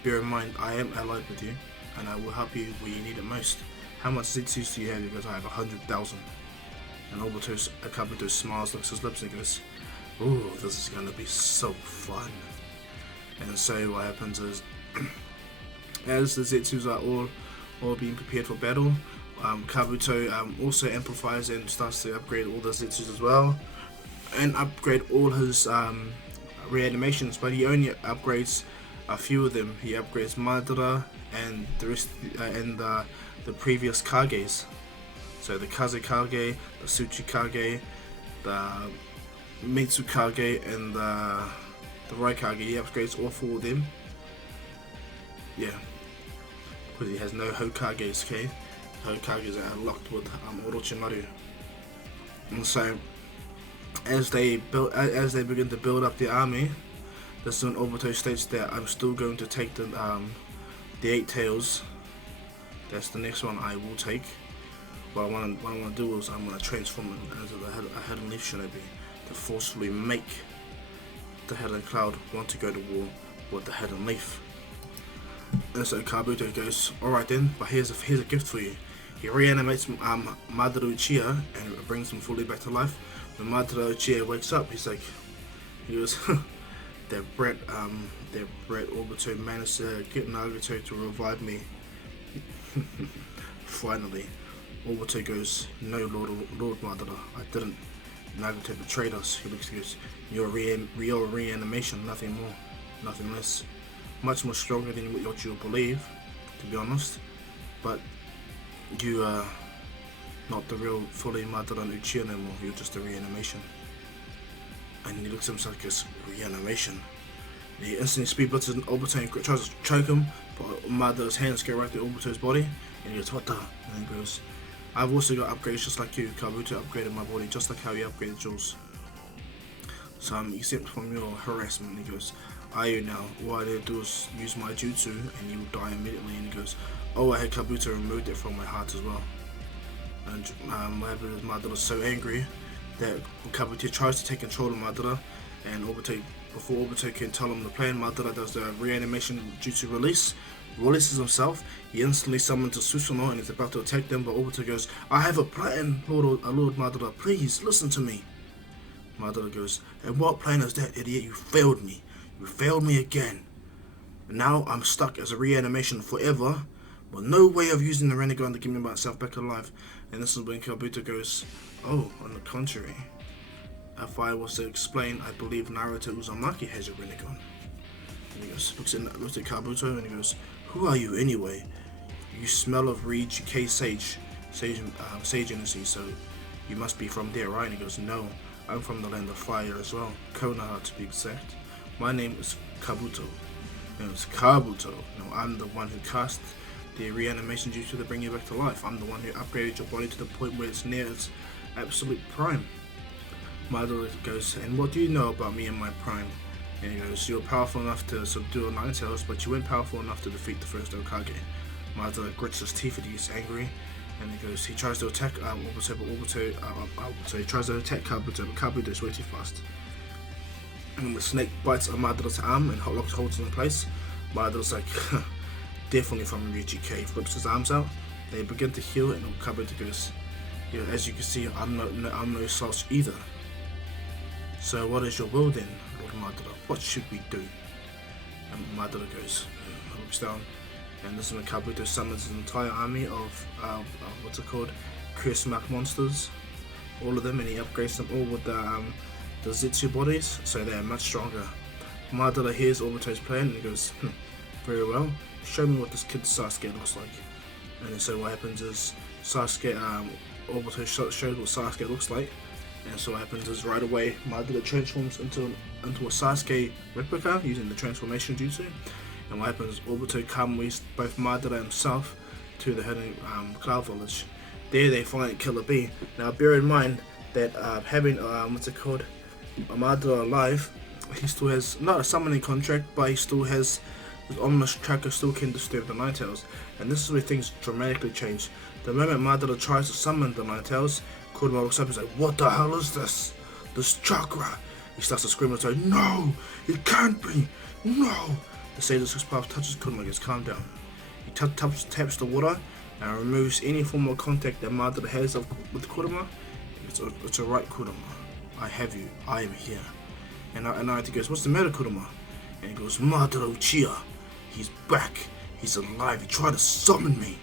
Bear in mind, I am allied with you, and I will help you where you need it most. How much Zetsus do you have? He goes, I have 100,000. And Kabuto smiles, licks his lips, and goes, ooh, this is gonna be so fun. And so what happens is, as the Zetsus are all being prepared for battle, Kabuto also amplifies and starts to upgrade all the Zetsus as well, and upgrade all his reanimations, but he only upgrades a few of them. He upgrades Madara and the rest, and the previous Kages. So the Kaze Kage, the Tsuchi Kage, the Mitsu Kage, and the Rai Kage. He upgrades all 4 of them. Yeah, because he has no Hokages, okay? Hokages are locked with Orochimaru. And so, as they begin to build up the army, this is when Obito states that I'm still going to take the 8 tails. That's the next one I will take. What I want to do is I'm going to transform it into a Hidden Leaf Shinobi to forcefully make the Hidden Cloud want to go to war with the Hidden Leaf. And so Kabuto goes, alright then, but here's a gift for you. He reanimates Madara Uchiha and brings him fully back to life. When Madara Uchiha wakes up, he goes, that brat Obito managed to get Nagato to revive me. Finally, Obito goes, no, Lord Madara, I didn't. Nagato betrayed us. He looks and goes, you're real reanimation, nothing more, nothing less. Much more stronger than what you believe, to be honest. But you are not the real fully Madara and Uchiha no more, you're just a reanimation. And he looks at himself and goes, reanimation. And he instantly speed blitzes Obito and tries to choke him, but Madara's hands go right through Obito's body, and he goes, what the? And he goes, I've also got upgrades just like you. Kabuto upgraded my body just like how you upgraded yours. So I'm exempt from your harassment. And he goes, are you now? All I did do is use my jutsu and you will die immediately. And he goes, oh, I had Kabuto removed it from my heart as well. And what happened is Madara's so angry that Kabuto tries to take control of Madara, and before Obito can tell him the plan, Madara does the reanimation jutsu releases himself. He instantly summons a Susanoo and is about to attack them, but Obito goes, I have a plan, Lord Madara, please listen to me. Madara goes, and what plan is that, idiot? You failed me. You failed me again. And now I'm stuck as a reanimation forever, with no way of using the Rinnegan to give me myself back alive. And this is when Kabuto goes, oh, on the contrary, if I was to explain, I believe Naruto Uzumaki has a Rinnegan. And he goes, looks at Kabuto and he goes, "Who are you anyway? You smell of Ryosuke sage energy, so you must be from there, right?" And he goes, "No, I'm from the land of fire as well, Konoha to be exact. My name is Kabuto." And it's Kabuto. I'm the one who cast the reanimation jutsu to bring you back to life. I'm the one who upgraded your body to the point where it's near its absolute prime. Madara goes, "And what do you know about me and my prime?" And he goes, "You were powerful enough to subdue Nine Tails, but you weren't powerful enough to defeat the first Kage." Madara grits his teeth and he's angry, and he goes, he tries to attack Obito, but he tries to attack Kabuto, but Kabuto is way too fast. And the snake bites Madara's arm and holds it in place. Madara's like, definitely from Ryosuke. He flips his arms out, they begin to heal, and Kabuto goes, "As you can see, I'm no slouch either. So what is your will then, Lord Madara? What should we do?" And Madara goes, looks down, and this is when Kabuto summons an entire army of curse mark monsters, all of them, and he upgrades them all with the Zetsu bodies, so they are much stronger. Madara hears Obito's plan and he goes, "Very well, show me what this kid Sasuke looks like." And so what happens is Obito shows what Sasuke looks like, and so what happens is right away Madara transforms into a Sasuke replica using the transformation jutsu. And what happens is Obito convoys both Madara himself to the hidden Cloud Village. There they find Killer Bee. Now bear in mind that having Madara alive, he still has not a summoning contract, but he still has his ominous tracker, still can disturb the Nine Tails. And this is where things dramatically change. The moment Madara tries to summon the Nine Tails, Kurama looks up and is like, "What the hell is this? This chakra?" He starts to scream and say, "No, it can't be, no!" The Sage of Six Paths touches Kurama and goes, "Calm down." He taps the water and removes any form of contact that Madara has with Kurama. It's alright, Kurama. I have you. I am here. And Naruto goes, "What's the matter, Kurama?" And he goes, "Madara Uchiha. He's back. He's alive. He tried to summon me."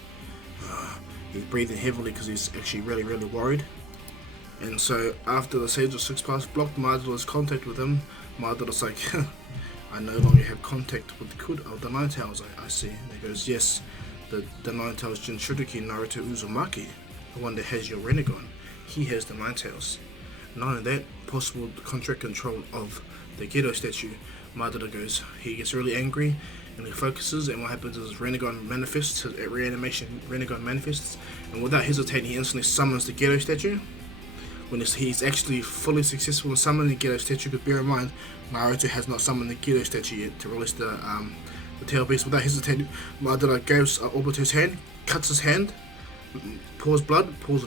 He's breathing heavily because he's actually really, really worried. And so after the Sage of Six Paths blocked Madara's contact with him, Madara's like, "I no longer have contact with the Nine Tails, I see." And he goes, "Yes, the Nine Tails Jinchuriki Naruto Uzumaki, the one that has your Rinnegan, he has the Nine Tails. Not only that, possible contract control of the Gedo statue." Madara goes, he gets really angry and he focuses, and what happens is Rinnegan manifests, his reanimation Rinnegan manifests, and without hesitating he instantly summons the Gedo statue. When he's actually fully successful in summoning the Gedo statue, because bear in mind, Naruto has not summoned the Gedo statue yet to release the tail beast. Without hesitating, Madara grabs Obito's hand, cuts his hand, pours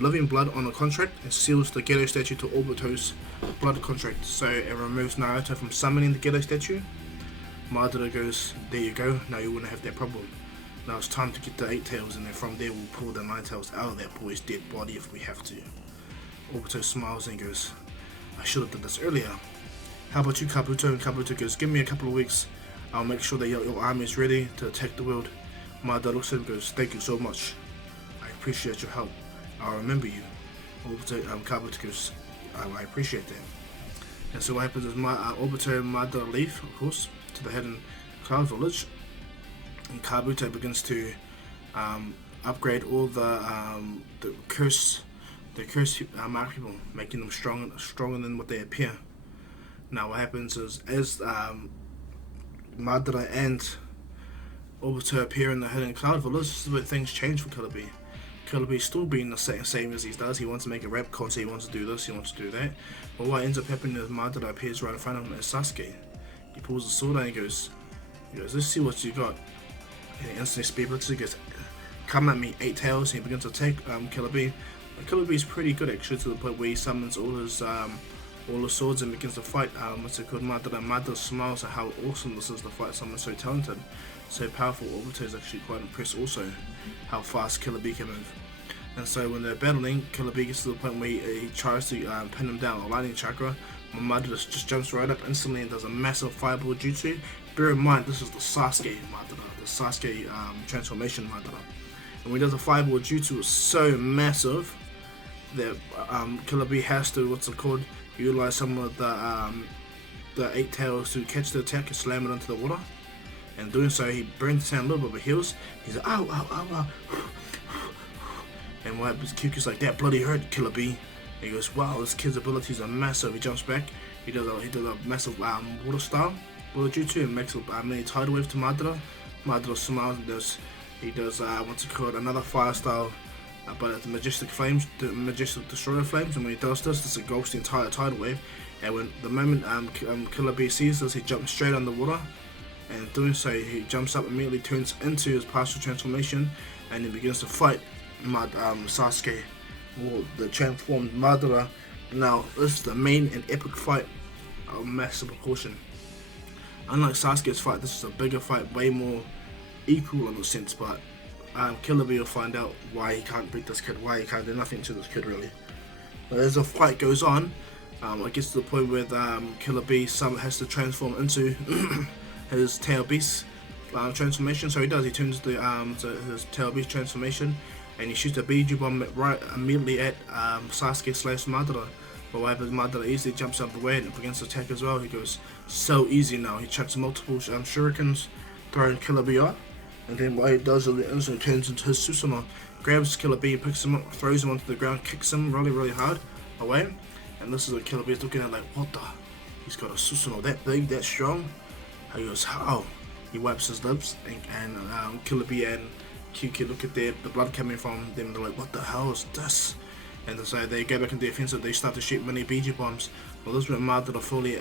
living blood on the contract, and seals the Gedo statue to Obito's blood contract. So it removes Naruto from summoning the Gedo statue. Madara goes, "There you go, now you wouldn't have that problem. Now it's time to get the Eight Tails, and then from there we'll pull the Nine Tails out of that boy's dead body if we have to." Obito smiles and goes, "I should have done this earlier. How about you, Kabuto?" And Kabuto goes, "Give me a couple of weeks. I'll make sure that your army is ready to attack the world." Madara looks at him and goes, "Thank you so much. I appreciate your help. I'll remember you." Kabuto goes, I appreciate that." And so what happens is Obito and Madara leave, of course, to the hidden Cloud Village, and Kabuto begins to upgrade all the curse mark people, making them stronger than what they appear. Now what happens is, as Madara and Obito appear in the hidden Cloud Village, this is where things change for Killer Bee. Killer Bee still being the same as he does. He wants to make a rap concert, he wants to do this, he wants to do that. But what ends up happening is Madara appears right in front of him as Sasuke. He pulls the sword out and he goes, "Let's see what you got." And he instantly speed blitzes. He goes, "Come at me, Eight Tails." And he begins to attack Killer Bee. Killer Bee is pretty good actually, to the point where he summons all his swords and begins to fight. Madara. Madara smiles at how awesome this is to fight someone so talented, so powerful. Obito is actually quite impressed also how fast Killer Bee can move. And so when they're battling, Killer Bee gets to the point where he tries to pin him down with lightning chakra. Madara just jumps right up instantly and does a massive fireball jutsu. Bear in mind, this is the Sasuke Madara, the Sasuke transformation Madara. And when he does a fireball jutsu, it's so massive that Killer Bee has to, utilize some of the Eight Tails to catch the attack and slam it into the water. and doing so, he burns his hand a little bit, but heals. He's like, ow, ow, ow, ow. And what happens? Kyuki's like, that bloody hurt, Killer B. And he goes, wow, this kid's abilities are massive. He jumps back. He does a massive water style, water jutsu, and makes a mini tidal wave to Madara. Madara smiles and he does what's it called, another fire style, but the majestic flames, the majestic destroyer flames. And when he does this engulfs the entire tidal wave. And when the moment Killer B sees this, he jumps straight underwater. And doing so, he jumps up, immediately turns into his partial transformation, and he begins to fight Sasuke, or the transformed Madara. Now, this is the main and epic fight of massive proportion. Unlike Sasuke's fight, this is a bigger fight, way more equal in a sense, but Killer B will find out why he can't beat this kid, why he can't do nothing to this kid really. But as the fight goes on, it gets to the point where Killer B has to transform into his tail beast transformation. So he does. He turns to his tail beast transformation, and he shoots a Biju bomb right immediately at Sasuke / Madara. But what happens? Madara easily jumps out of the way and begins to attack as well. He goes so easy now. He chucks multiple shurikens, throwing Killer B up, and then what he does is he instantly turns into his Susanoo, grabs Killer B, picks him up, throws him onto the ground, kicks him really hard away. And this is what Killer B is looking at like, what the? He's got a Susanoo that big, that strong? He goes, how? He wipes his lips, and Killer B and Kyuki look at the blood coming from them. They're like, what the hell is this? And so they go back into the offensive. They start to shoot many Biju bombs. Well, this is when Madara fully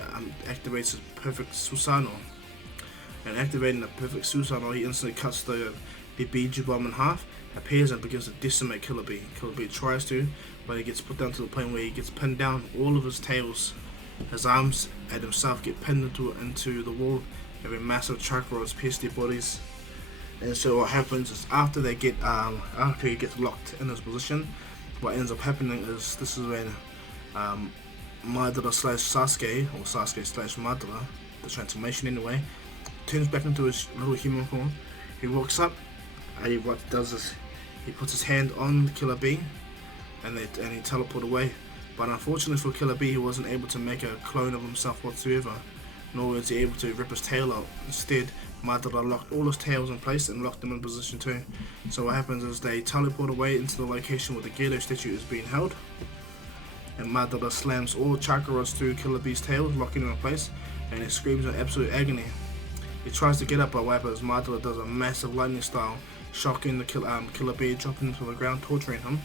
activates his perfect Susanoo. And activating the perfect Susanoo, he instantly cuts the Biju bomb in half, appears and begins to decimate Killer B. Killer B tries to, but he gets put down to the point where he gets pinned down. All of his tails, his arms, and himself get pinned into the wall. Every massive chakra rods pierce their bodies. And so what happens is after he gets locked in his position, what ends up happening is this is when Madara / Sasuke, or Sasuke / Madara, the transformation anyway, turns back into his little human form. He walks up, and what he does is he puts his hand on Killer B, and he teleport away. But unfortunately for Killer B, he wasn't able to make a clone of himself whatsoever, nor was he able to rip his tail out. Instead, Madara locked all his tails in place and locked them in position too. So what happens is they teleport away into the location where the Gedo statue is being held, and Madara slams all chakra rods through Killer B's tail, locking him in place, and he screams in absolute agony. He tries to get up, but what happens? Madara does a massive lightning style, shocking the Killer B, dropping him to the ground, torturing him.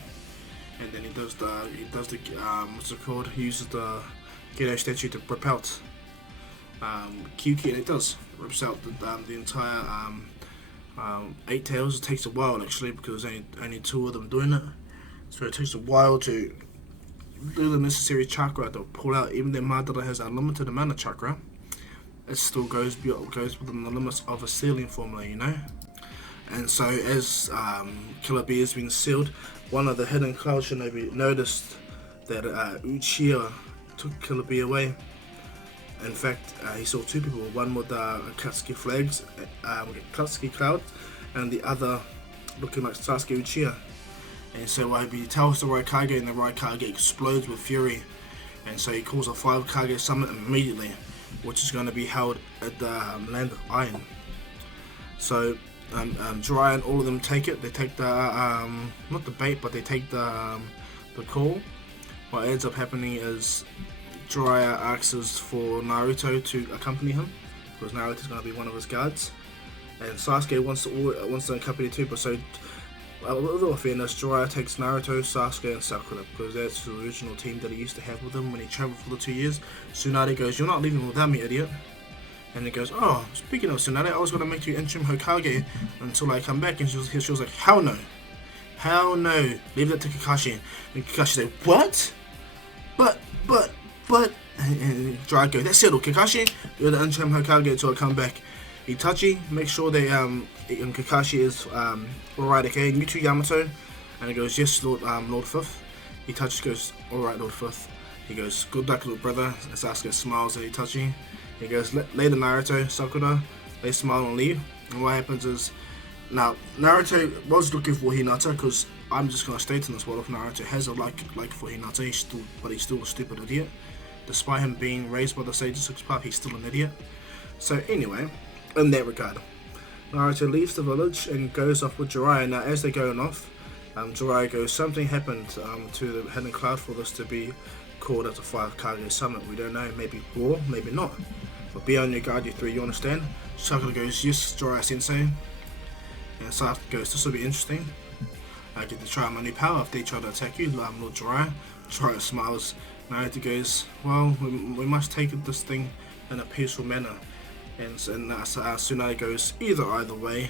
And then he does the what's it called? He uses the Gedo statue to rip out Kyuki, and it does rips out the entire 8 tails. It takes a while actually, because there's only 2 of them doing it, so it takes a while to do the necessary chakra to pull out. Even though Madara has a limited amount of chakra, it still goes within the limits of a sealing formula, you know. And so as Killer B has been sealed, one of the hidden cloud shinobi noticed that Uchiha took Killer B away. In fact, he saw 2 people, one with Akatsuki flags, Akatsuki cloud, and the other looking like Sasuke Uchiha. And so he tells the Raikage, and the Raikage explodes with fury. And so he calls a 5 Kage summit immediately, which is going to be held at the Land of Iron. So Jiraiya and all of them take it. They take the not the bait, but they take the call. What ends up happening is Jiraiya asks for Naruto to accompany him, because Naruto's going to be one of his guards, and Sasuke wants to accompany too. But so, with all fairness, Jiraiya takes Naruto, Sasuke, and Sakura, because that's the original team that he used to have with him when he traveled for the 2 years. Tsunade goes, "You're not leaving without me, idiot." And he goes, "Oh, speaking of Tsunade, I was going to make you interim Hokage until I come back." And she was like, "Hell no. Hell no. Leave that to Kakashi." And Kakashi said, "What? But," and Jiraiya goes, "That's settled, Kakashi. You're the interim Hokage until I come back. Itachi, make sure they, Kakashi is, alright, okay? Mewtwo Yamato." And he goes, "Yes, Lord 5th. Itachi goes, "Alright, Lord 5th. He goes, "Good luck, little brother." And Sasuke smiles at Itachi. He goes, "Later, Naruto, Sakura." They smile and leave. And what happens is, now, Naruto was looking for Hinata, because I'm just going to state in this world, if Naruto has a like for Hinata, he's still a stupid idiot. Despite him being raised by the Sage of Six Path, he's still an idiot. So anyway, in that regard, Naruto leaves the village and goes off with Jiraiya. Now, as they're going off, Jiraiya goes, something happened to the Hidden Cloud for this to be called as a 5 Kage summit. We don't know, maybe war, maybe not. But be on your guard, you three, you understand? Sakura goes, yes, Jiraiya sensei. And Sasuke goes, this will be interesting. I get to try my new power if they try to attack you, Lord Jiraiya. Jiraiya smiles. Naruto goes, well, we must take this thing in a peaceful manner. And Tsunade goes, either way,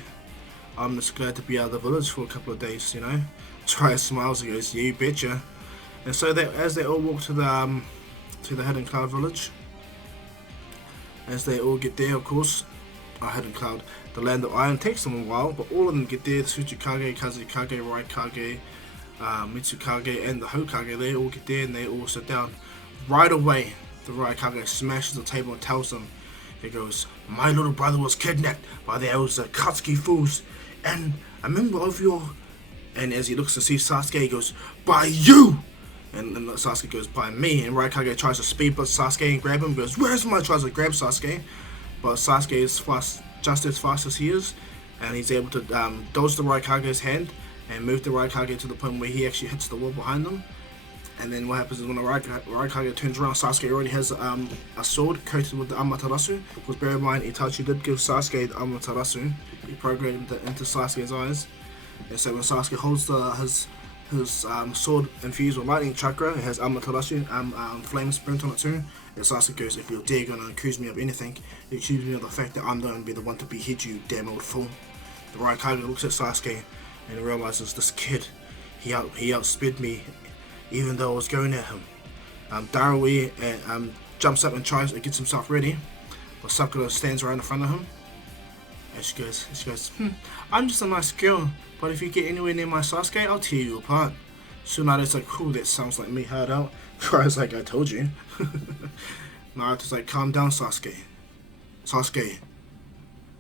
I'm just glad to be out of the village for a couple of days, you know. Jiraiya smiles and goes, yeah, you betcha. And so that as they all walk to the Hidden Cloud village, as they all get there, of course, Hidden Cloud, the land of iron, takes them a while, but all of them get there. Tsuchikage, Kazekage, Raikage, Mitsukage, and the Hokage, they all get there and they all sit down. Right away, the Raikage smashes the table and tells them, he goes, my little brother was kidnapped by those Akatsuki fools, and a member of your... And as he looks to see Sasuke, he goes, by you! And Sasuke goes, by me. And Raikage tries to speed but Sasuke and grab him, goes, where's my... Tries to grab Sasuke, but Sasuke is just as fast as he is, and he's able to dodge the Raikage's hand and move the Raikage to the point where he actually hits the wall behind them. And then what happens is when the Raikage turns around, Sasuke already has a sword coated with the Amaterasu. Because bear in mind, Itachi did give Sasuke the Amaterasu. He programmed it into Sasuke's eyes. And so when Sasuke holds his sword infused with lightning chakra, it has Amaterasu flame sprint on it too. And Sasuke goes, if you're dare gonna accuse me of anything, accuse me of the fact that I'm going to be the one to behead you, damn old fool. The Raikage looks at Sasuke and realizes this kid, he outsped me even though I was going at him. Darui jumps up and tries to get himself ready, but Sakura stands right in front of him. And she goes, I'm just a nice girl, but if you get anywhere near my Sasuke, I'll tear you apart. Tsunade's like, cool, that sounds like me hard out. Jiraiya's like, I told you. Naruto's like, calm down, Sasuke. Sasuke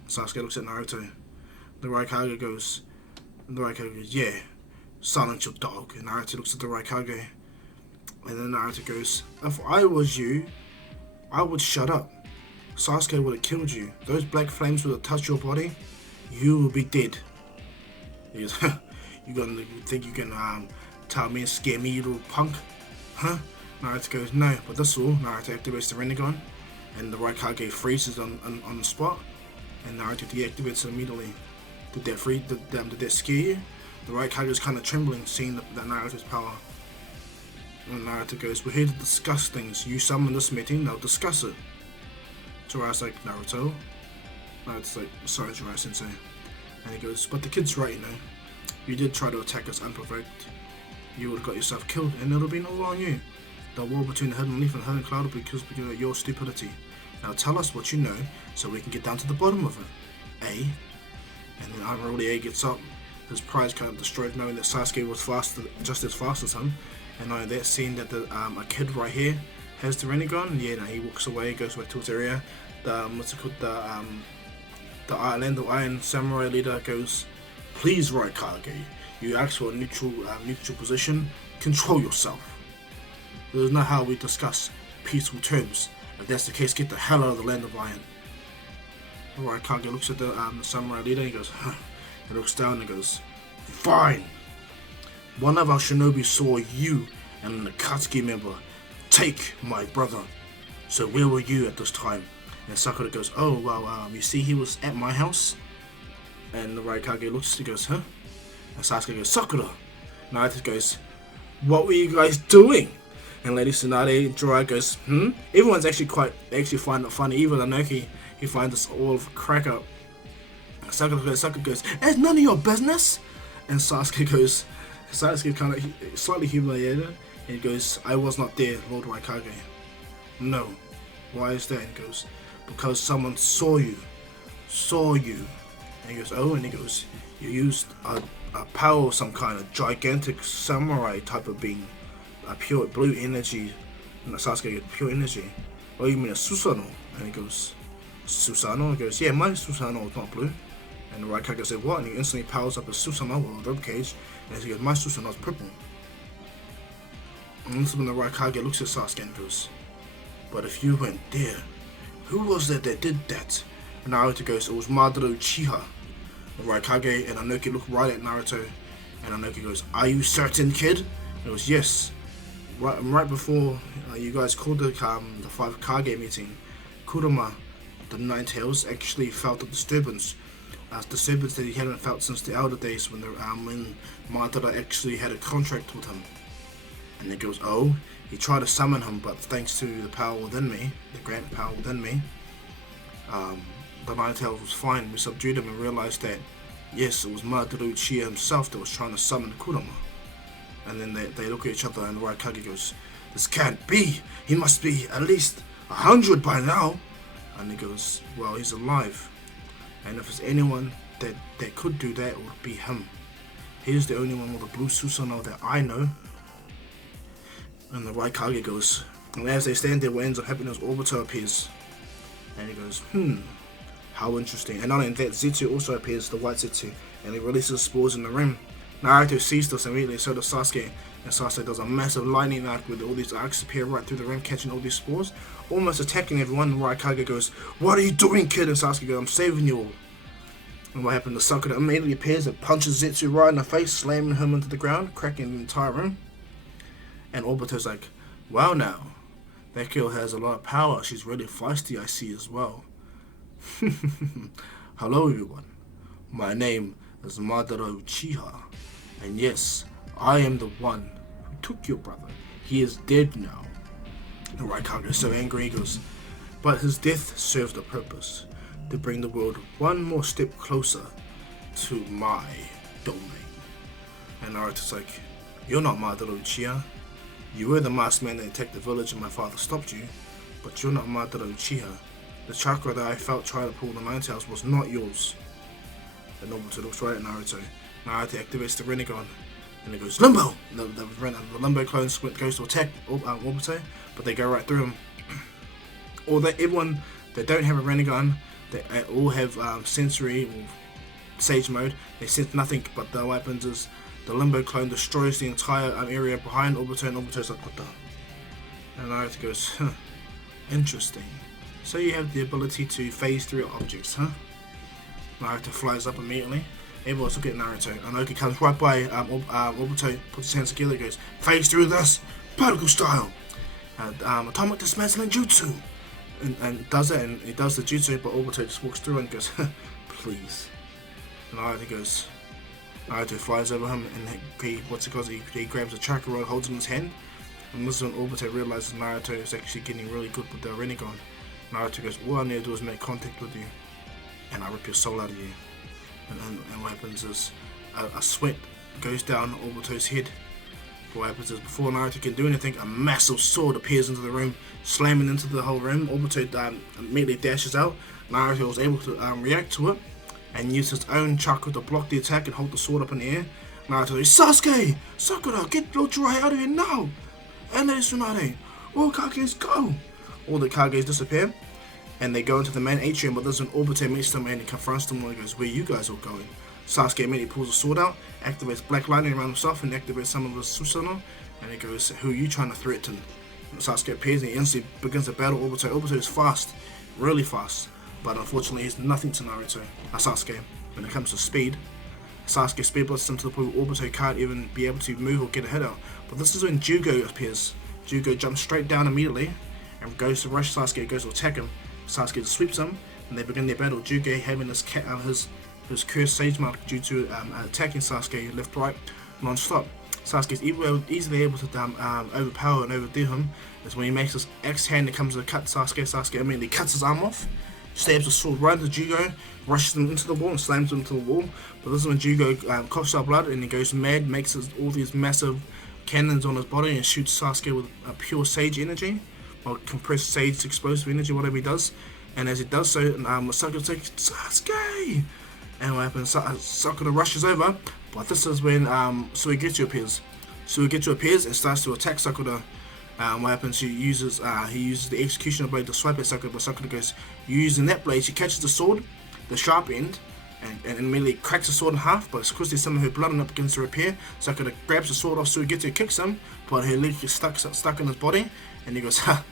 looks at Naruto. The Raikage goes, yeah, silence your dog. And Naruto looks at the Raikage. And then Naruto goes, if I was you, I would shut up. Sasuke would have killed you. Those black flames would have touched your body. You will be dead. He goes, you gonna think you can tell me and scare me, you little punk? Huh? Naruto goes, no, but this will. Naruto activates the Rinnegan, and the Raikage freezes on the spot, and Naruto deactivates it immediately. Did that scare you? The Raikage is kind of trembling, seeing that Naruto's power. And Naruto goes, we're here to discuss things. You summon this meeting, now discuss it. Jiraiya's like, Naruto? Naruto's like, sorry, Jiraiya sensei. And he goes, but the kid's right, you know. You did try to attack us unprovoked. You would have got yourself killed, and it'll be all on you. The war between the Hidden Leaf and the Hidden Cloud will be because of your stupidity. Now tell us what you know, so we can get down to the bottom of it. A. And then Rowdy gets up. His pride's kind of destroyed, knowing that Sasuke was just as fast as him. And knowing that, seeing that a kid right here has the Rinnegan, and yeah, no, he walks away, goes back to his area. The Land of Iron Samurai leader goes, please, Raikage, you asked for a neutral position. Control yourself. This is not how we discuss peaceful terms. If that's the case, get the hell out of the Land of Iron. Raikage looks at the samurai leader and he goes, huh. He looks down and goes, fine. One of our shinobi saw you and an Akatsuki member take my brother. So where were you at this time? And Sakura goes, oh, well, you see he was at my house? And the Raikage looks, he goes, huh? And Sasuke goes, Sakura. Naruto goes, what were you guys doing? And Lady Tsunade, Jiraiya goes, Everyone's actually find it funny. Even Inoki, he finds this all of a crack up. Sakura goes, it's none of your business. And Sasuke kind of slightly humiliated. And he goes, I was not there, Lord Raikage. No. Why is that? And he goes, because someone saw you. And he goes, oh, and he goes, you used a power of some kind of gigantic samurai type of being. A pure blue energy. And Sasuke gets pure energy. Oh, you mean a Susanoo? And he goes, Susanoo? He goes, yeah, my Susanoo is not blue. And the Raikage said, what? And he instantly powers up his Susanoo with a ribcage. And he goes, my Susanoo is purple. And this is when the Raikage looks at Sasuke and goes, but if you went there, who was it that did that? And Naruto goes, it was Madara Uchiha. Right, Kage and Enojoy look right at Naruto, and Enojoy goes, "Are you certain, kid?" He goes, "Yes." Right before you guys called the 5 Kage meeting, Kurama, the Nine Tails, actually felt a disturbance that he hadn't felt since the elder days when Madara actually had a contract with him. And he goes, "Oh, he tried to summon him, but thanks to the power within me, the great power within me, the Nine Tails was fine. We subdued him and realized that, yes, it was Madara Uchiha himself that was trying to summon Kurama." And then they look at each other, and the Right Kage goes, "This can't be. He must be at least 100 by now." And he goes, "Well, he's alive. And if there's anyone that could do that, it would be him. He's the only one with a blue Susanoo that I know." And the Right Kage goes, and as they stand there, what ends up happening is Obito appears. And he goes, "How interesting." And not only that, Zetsu also appears, the white Zetsu, and he releases spores in the rim. Naruto sees this immediately, so does Sasuke, and Sasuke does a massive lightning arc with all these arcs appear right through the rim, catching all these spores, almost attacking everyone. The Right Kage goes, "What are you doing, kid?" And Sasuke goes, "I'm saving you all." And what happened? The Sakura immediately appears and punches Zetsu right in the face, slamming him into the ground, cracking the entire room. And Obito's like, "Wow, now, that girl has a lot of power. She's really feisty, I see as well." "Hello everyone, my name is Madara Uchiha, and yes, I am the one who took your brother. He is dead now." The Right Kage is so angry, he goes, "But his death served a purpose, to bring the world one more step closer to my domain." And Naruto's like, "You're not Madara Uchiha. You were the masked man that attacked the village and my father stopped you, but you're not Madara Uchiha. The chakra that I felt trying to pull the Nine Tails was not yours." And Obito looks right at Naruto. Naruto activates the Rinnegan, and it goes Limbo! The Limbo clone goes to attack Obito, but they go right through him. Everyone that don't have a Rinnegan, they all have sensory or Sage mode. They sense nothing, but what happens is the Limbo clone destroys the entire area behind Obito, and Obito's like, "What the?" And Naruto goes, "Interesting. So you have the ability to phase through objects, huh?" Naruto flies up immediately. Everyone's looking at Naruto. Enojoy comes right by Obito, puts his hands together, and goes, "Phase through this, particle style, atomic dismantling jutsu," and does it, and he does the jutsu, but Obito just walks through and goes, "Please." And Naruto flies over him, and he grabs a chakra rod, holds it in his hand, and this is when Obito realizes Naruto is actually getting really good with the Rinnegan. Naruto goes, "All I need to do is make contact with you, and I rip your soul out of you." And what happens is a sweat goes down Obito's head. What happens is before Naruto can do anything, a massive sword appears into the room, slamming into the whole room. Obito immediately dashes out. Naruto was able to react to it and use his own chakra to block the attack and hold the sword up in the air. Naruto goes, "Sasuke! Sakura, get your Jiraiya out of here now! And Tsunade, all Kages go!" All the Kages disappear, and they go into the main atrium, but there's an Obito meets them and he confronts them and he goes, "Where you guys all going?" Sasuke immediately pulls a sword out, activates black lightning around himself and activates some of his Susanoo, and he goes, "Who are you trying to threaten?" And Sasuke appears and he instantly begins to battle Obito. Obito is fast, really fast, but unfortunately he's nothing to Sasuke when it comes to speed. Sasuke speed blitzes him to the point where Obito can't even be able to move or get a hit out. But this is when Jugo appears. Jugo jumps straight down immediately and goes to rush Sasuke, goes to attack him. Sasuke just sweeps him and they begin their battle. Jugo having his cursed Sage Mark due to attacking Sasuke left, right, non-stop. Sasuke's easily able to overpower and overdo him. Is when he makes his axe hand that comes to cut Sasuke. Sasuke immediately cuts his arm off, stabs the sword right into Jugo, rushes him into the wall and slams him into the wall. But this is when Jugo coughs out blood and he goes mad, makes all these massive cannons on his body and shoots Sasuke with pure Sage energy, or compressed Sage explosive energy, whatever he does. And as he does so, Sakura's like, "Sasuke!" And what happens? Sakura rushes over, but this is when Suigetsu appears. Suigetsu appears and starts to attack Sakura. What happens? He uses the executioner blade to swipe at Sakura, but Sakura goes, using that blade, she catches the sword, the sharp end, and immediately cracks the sword in half. But because there's some of her blood on it, begins to repair. Sakura grabs the sword off Suigetsu, kicks him, but her leg is stuck in his body, and he goes, "Ha!"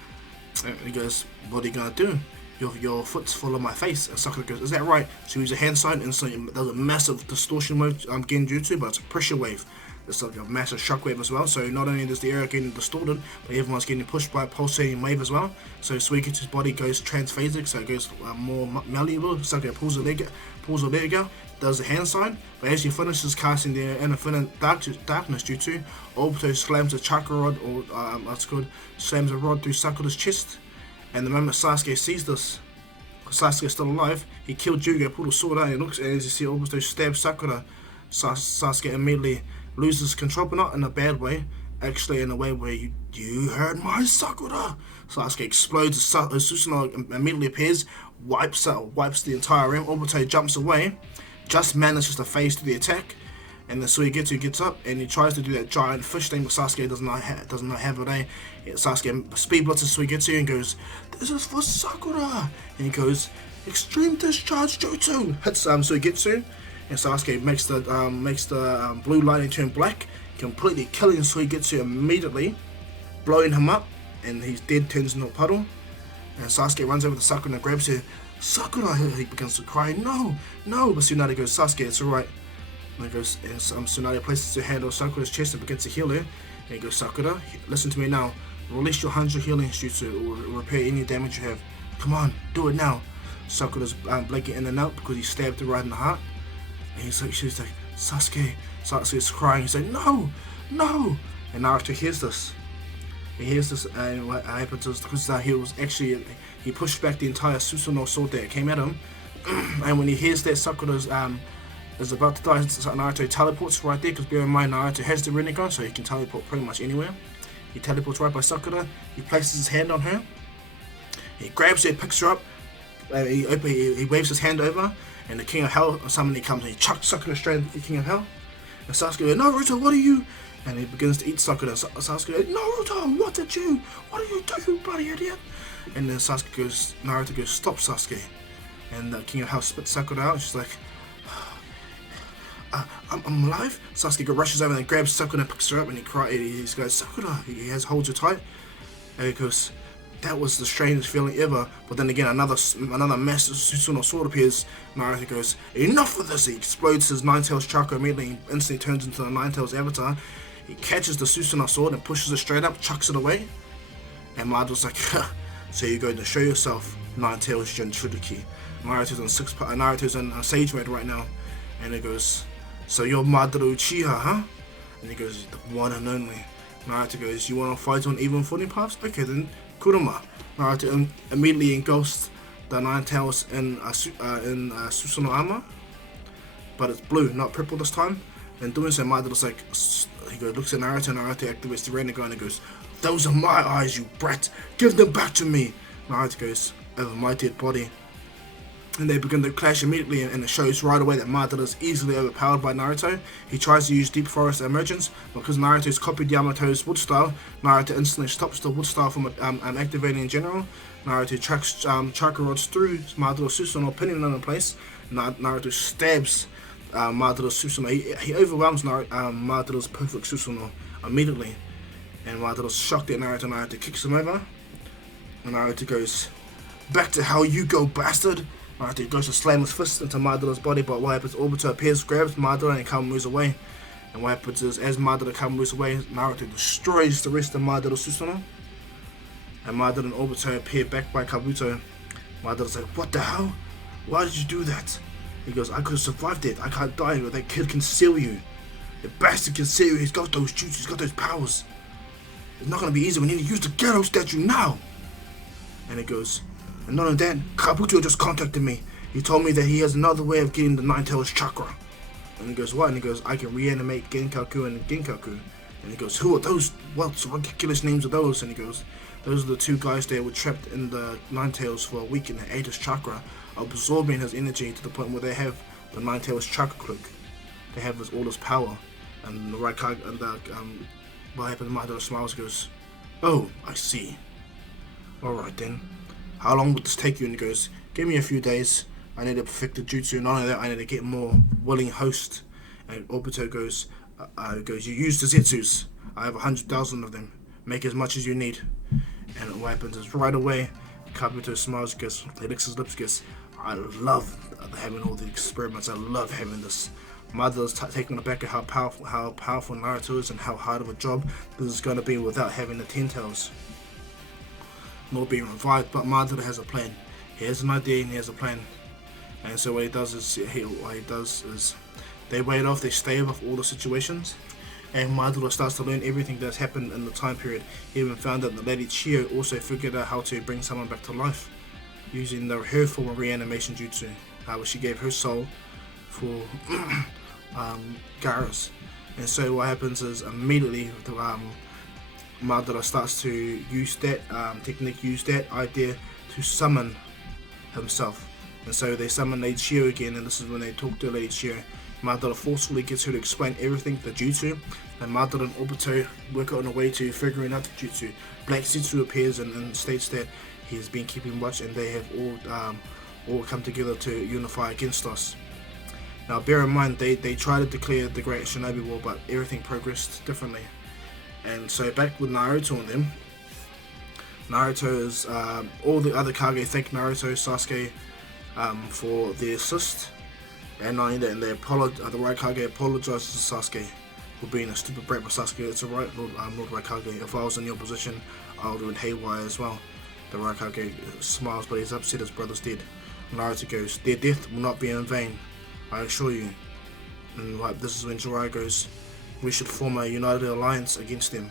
And he goes, "What are you gonna do?" your foot's full of my face. And Sakura goes, is that right? So he uses a hand sign, and so there's a massive distortion wave genjutsu, but it's a pressure wave. It's like a massive shockwave as well. So not only does the area getting distorted, but everyone's getting pushed by a pulsating wave as well. So Suigetsu's body goes transphasic, so it goes more malleable. Sakura pulls her leg out, does the hand sign, but as he finishes casting the infinite darkness jutsu, Obito slams a chakra rod, or what's called, slams a rod through Sakura's chest. And the moment Sasuke sees this, Sasuke's still alive, he killed Jugo, pulled a sword out, and he looks, and as you see Obito stab Sakura, Sasuke immediately loses control, but not in a bad way, actually in a way where you hurt my Sakura. Sasuke explodes, Susanoo immediately appears, wipes the entire room. Obito jumps away, just manages to phase through the attack, and then Suigetsu gets up and he tries to do that giant fish thing, but Sasuke does not have it. Sasuke speed blitzes Suigetsu and goes, "This is for Sakura," and he goes, "Extreme discharge jutsu," hits Suigetsu, and Sasuke makes the blue lightning turn black, completely killing Suigetsu immediately, blowing him up, and he's dead, turns into a puddle. And Sasuke runs over to Sakura and grabs her. Sakura, he begins to cry, no, but Tsunade goes, Sasuke, it's alright. And Tsunade places her hand on Sakura's chest and begins to heal her. And he goes, Sakura, listen to me now. Release your 100 healing jutsu or repair any damage you have. Come on, do it now. Sakura's blinking in and out because he stabbed her right in the heart. And she's like, Sasuke. Sasuke's crying. He's like, no. And Naruto hears this. And what happens is, because he pushed back the entire Susanoo sword that came at him. And when he hears that Sakura's is about to die, Naruto teleports right there, because bear in mind Naruto has the Rinnegan, so he can teleport pretty much anywhere. He teleports right by Sakura. He places his hand on her. He grabs her, picks her up. He waves his hand over, and the King of Hell suddenly comes and he chucks Sakura straight into the King of Hell. And Sasuke goes, Naruto, what are you? And he begins to eat Sakura. Sasuke goes, Naruto, what did you? What are you doing, bloody idiot? And then Naruto goes, stop, Sasuke. And the King of Hell spits Sakura out, and she's like, I'm alive? Sasuke rushes over and grabs Sakura and picks her up, and he goes, Sakura, he holds her tight. And he goes, that was the strangest feeling ever. But then again, another massive Susanoo sword appears. Naruto goes, enough of this! He explodes his Nine-Tails chakra immediately and instantly turns into the Nine-Tails avatar. He catches the Susanoo sword and pushes it straight up, chucks it away. And Madara's like, so you're going to show yourself, Nine-Tails Jinchuriki. Naruto's in Sage Mode right now. And he goes, so you're Madara Uchiha, huh? And he goes, the one and only. Naruto goes, you want to fight on even footing paths? Okay then, Kurama. Naruto immediately engulfs the Nine-Tails in Susanoo armor, but it's blue, not purple this time. And doing so, Madara's like, looks at Naruto, and Naruto activates the Rinnegan and goes, those are my eyes, you brat! Give them back to me! Naruto goes, over my dead body. And they begin to clash immediately, and it shows right away that Madara is easily overpowered by Naruto. He tries to use Deep Forest Emergence, because Naruto's copied Yamato's wood style. Naruto instantly stops the wood style from activating in general. Naruto tracks chakra rods through Madara's Susanoo, pinning them in place. Naruto stabs Madara's Susanoo. He overwhelms Madara's perfect Susanoo immediately. And Madara's shocked at Naruto. Naruto kicks him over. And Naruto goes, back to hell you go, bastard! Naruto goes to slam his fist into Madara's body, but what happens? Obito appears, grabs Madara, and Kama moves away. And what happens is, as Madara Kama moves away, Naruto destroys the rest of Madara's Susanoo. And Madara and Obito appear back by Kabuto. Madara's like, what the hell? Why did you do that? He goes, I could have survived it. I can't die, but that kid can seal you. The bastard can seal you. He's got those jutsu, he's got those powers. It's not going to be easy. We need to use the Ghetto statue now. And he goes, and not only that, Kabuto just contacted me. He told me that he has another way of getting the Nine-Tails chakra. And he goes, what? And he goes, I can reanimate Genkaku and Genkaku. And he goes, who are those? What ridiculous names are those? And he goes, those are the two guys that were trapped in the Nine-Tails for a week, and they ate his chakra, absorbing his energy to the point where they have the Nine-Tails chakra cloak. They have all this power. And the right Kage, and what happens? Madara smiles and goes, oh, I see. Alright then. How long would this take you? And he goes, give me a few days. I need to perfect the jutsu. Not only that, I need to get more willing hosts. And Obito goes, you use the Zetsus. I have 100,000 of them. Make as much as you need. And what happens is right away, Kabuto smiles, goes, he licks his lips, goes, I love having all the experiments, I love having this. Madara's taken aback at how powerful Naruto is and how hard of a job this is going to be without having the Ten Tails nor being revived. But Madara has a plan. He has an idea and he has a plan. And so what he does is they wait off, they stave off all the situations, and Madara starts to learn everything that's happened in the time period. He even found out that Lady Chio also figured out how to bring someone back to life using her form of reanimation jutsu, where she gave her soul for Gaara's. And so what happens is immediately Madara starts to use that technique, use that idea to summon himself. And so they summon Lady Chio again, and this is when they talk to Lady Chio. Madara forcefully gets her to explain everything, the jutsu, and Madara and Obito work on a way to figuring out the jutsu. Black Zetsu appears and states that he's been keeping watch, and they have all come together to unify against us. Now bear in mind, they tried to declare the Great Shinobi War, but everything progressed differently. And so back with Naruto and them, Naruto is, all the other Kage thank Naruto, Sasuke, for the assist, and not only that, the Raikage apologizes to Sasuke for being a stupid brat. But Sasuke, it's alright, Lord Raikage, if I was in your position, I would have been haywire as well. The Raikage smiles, but he's upset his brother's dead. Naruto goes, their death will not be in vain, I assure you. And this is when Jiraiya goes, we should form a united alliance against them.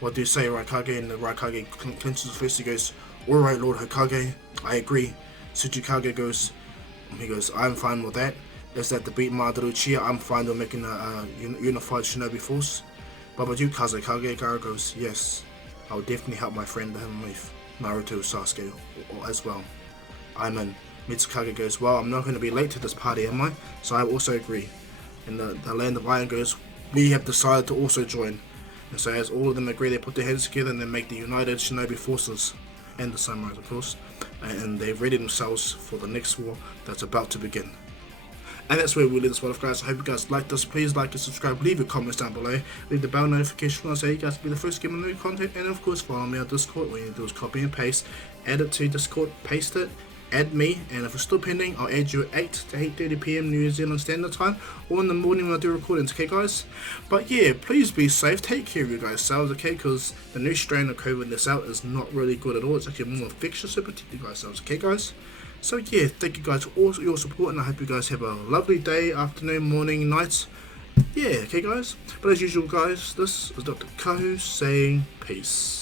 What do you say, Raikage? And the Raikage clenches his fist. He goes, alright, Lord Hokage, I agree. Tsuchikage goes, I'm fine with that. Is that to beat Madara Uchiha, I'm fine with making a unified shinobi force. But with you, Kazekage, Gaara goes, yes, I'll definitely help my friend Naruto Sasuke as well. I'm in. Mitsukage goes, well, I'm not going to be late to this party, am I? So I also agree. And the Land of Iron goes, we have decided to also join. And so as all of them agree, they put their heads together and they make the United Shinobi Forces, and the samurais of course, and they've ready themselves for the next war that's about to begin. And that's where we leave this one off, guys. I hope you guys like this. Please like and subscribe, leave your comments down below, leave the bell notification on so you guys can be the first to get my new content, and of course follow me on Discord. What you do is copy and paste, add it to Discord, paste it, add me, and if it's still pending, I'll add you at 8 to 8:30 PM New Zealand Standard Time, or in the morning when I do recordings, okay guys? But yeah, please be safe, take care of you guys selves, okay, because the new strain of COVID that's out is not really good at all. It's actually more infectious, so protect you guys selves, okay guys? So yeah, thank you guys for all your support, and I hope you guys have a lovely day, afternoon, morning, night. Yeah, okay guys? But as usual guys, this is Dr. Kage saying peace.